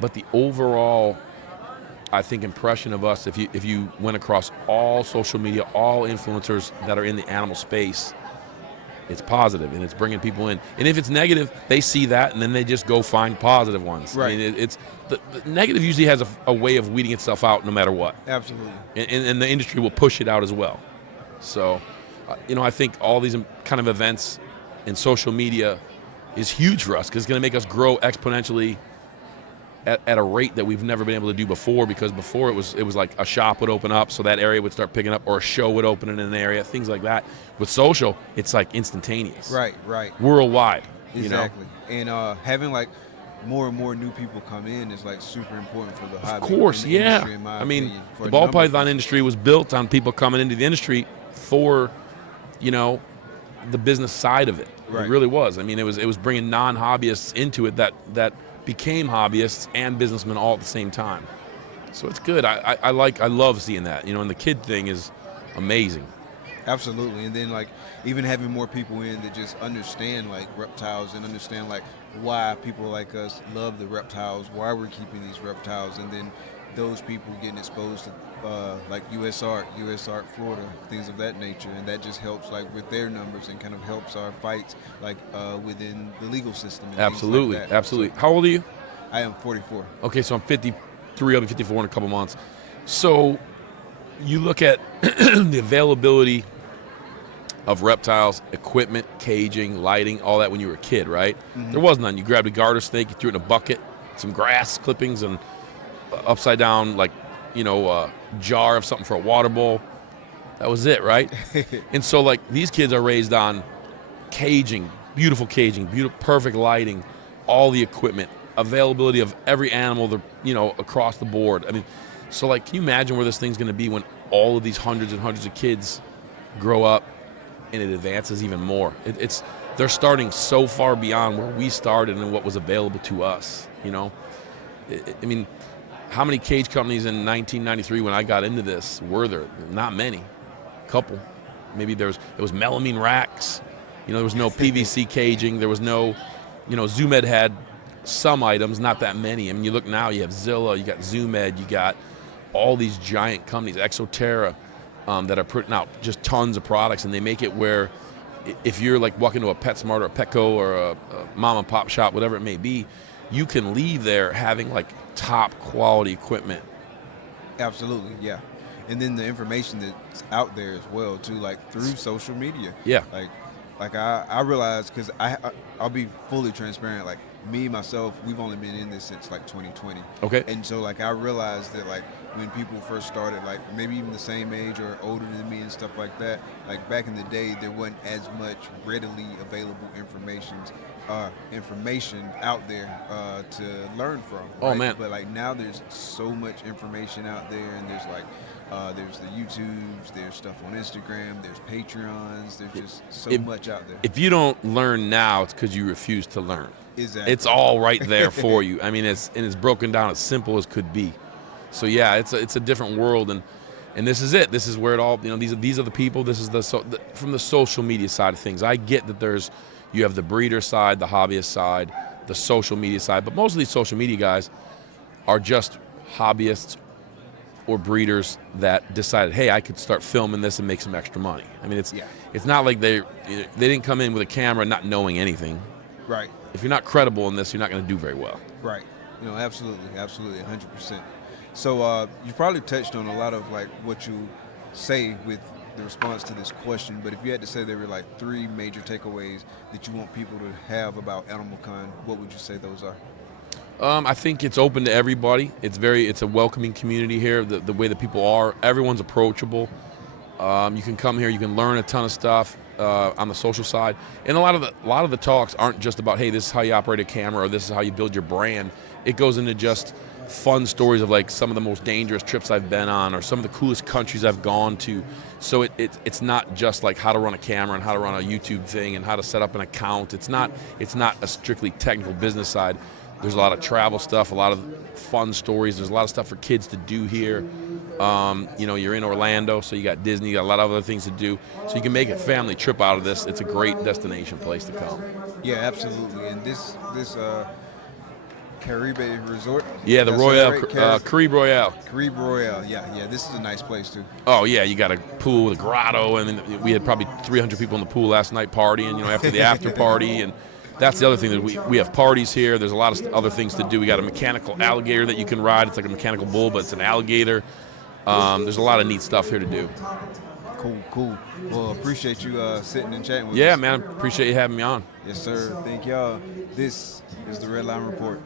But the overall I think, impression of us, if you went across all social media, all influencers that are in the animal space, it's positive and it's bringing people in. And if it's negative, they see that and then they just go find positive ones. Right. I mean, it's the negative usually has a way of weeding itself out no matter what. Absolutely. And the industry will push it out as well. So, I think all these kind of events in social media is huge for us because it's going to make us grow exponentially at a rate that we've never been able to do before, because before it was like a shop would open up, so that area would start picking up, or a show would open in an area, things like that. With social, it's like instantaneous. Right. Worldwide. Exactly. And having like more and more new people come in is like super important for the hobby. Of course, and the yeah. industry, in my I mean, opinion, for the a ball number of python reasons. industry was built on people coming into the industry for, the business side of it. Right. It really was. I mean, it was bringing non-hobbyists into it that became hobbyists and businessmen all at the same time. So it's good. I love seeing that. And the kid thing is amazing. Absolutely. And then like even having more people in that just understand like reptiles and understand like why people like us love the reptiles, why we're keeping these reptiles, and then those people getting exposed to like US Art Florida, things of that nature, and that just helps like with their numbers and kind of helps our fights like within the legal system. And Absolutely, things like that. absolutely. So, How old are you? I am 44. Okay, so I'm 53, I'll be 54 in a couple months. So you look at the availability of reptiles, equipment, caging, lighting, all that when you were a kid, right? Mm-hmm. There was none. You grabbed a garter snake, you threw it in a bucket, some grass clippings, and upside down, like, jar of something for a water bowl. That was it, right? And so, like, these kids are raised on caging, beautiful, perfect lighting, all the equipment, availability of every animal, across the board. I mean, so, like, can you imagine where this thing's going to be when all of these hundreds and hundreds of kids grow up and it advances even more? They're starting so far beyond where we started and what was available to us, I mean, how many cage companies in 1993 when I got into this were there? Not many. A couple. Maybe it was melamine racks. There was no PVC caging. There was no, ZoomEd had some items, not that many. I mean, you look now, you have Zilla, you got ZoomEd, you got all these giant companies, Exoterra, that are putting out just tons of products, and they make it where if you're like walking to a PetSmart or a Petco or a mom and pop shop, whatever it may be, you can leave there having like top quality equipment. Absolutely, yeah. And then the information that's out there as well too, like through social media. Yeah. Like I realized, because I'll be fully transparent, like me myself, we've only been in this since like 2020. Okay. And so like I realized that like when people first started, like maybe even the same age or older than me and stuff like that, like back in the day there wasn't as much readily available information out there to learn from. Oh, right? man. But like now there's so much information out there, and there's like there's the YouTubes, there's stuff on Instagram, there's Patreons, there's just so much out there. If you don't learn now, it's because you refuse to learn. Exactly. It's all right there for you. I mean, it's broken down as simple as could be. So yeah, it's a different world, and this is it. This is where it all, these are the people. This is from the social media side of things. I get that you have the breeder side, the hobbyist side, the social media side, but most of these social media guys are just hobbyists or breeders that decided, hey, I could start filming this and make some extra money. I mean, it's not like they didn't come in with a camera not knowing anything. Right. If you're not credible in this, you're not going to do very well. Right. Absolutely, 100%. So you probably touched on a lot of like what you say with the response to this question, but if you had to say there were like 3 major takeaways that you want people to have about AnimalCon, what would you say those are? I think it's open to everybody. It's a welcoming community here. The way that people are, everyone's approachable. You can come here, you can learn a ton of stuff on the social side, and a lot of the talks aren't just about, hey, this is how you operate a camera or this is how you build your brand. It goes into just fun stories of like some of the most dangerous trips I've been on or some of the coolest countries I've gone to. So it's not just like how to run a camera and how to run a YouTube thing and how to set up an account. It's not a strictly technical business side. There's a lot of travel stuff, a lot of fun stories. There's a lot of stuff for kids to do here. You're in Orlando, so you got Disney, you got a lot of other things to do. So you can make a family trip out of this. It's a great destination place to come. Yeah, absolutely. And Caribe Resort. Yeah, the That's Royale, right, Caribe Royale. Caribe Royale. Yeah. This is a nice place too. Oh yeah, you got a pool with a grotto, and then we had probably 300 people in the pool last night partying. After the after party, and that's the other thing that we have parties here. There's a lot of other things to do. We got a mechanical alligator that you can ride. It's like a mechanical bull, but it's an alligator. There's a lot of neat stuff here to do. Cool. Well, appreciate you sitting and chatting with us. Yeah, man, appreciate you having me on. Yes, sir. Thank y'all. This is the Red Line Report.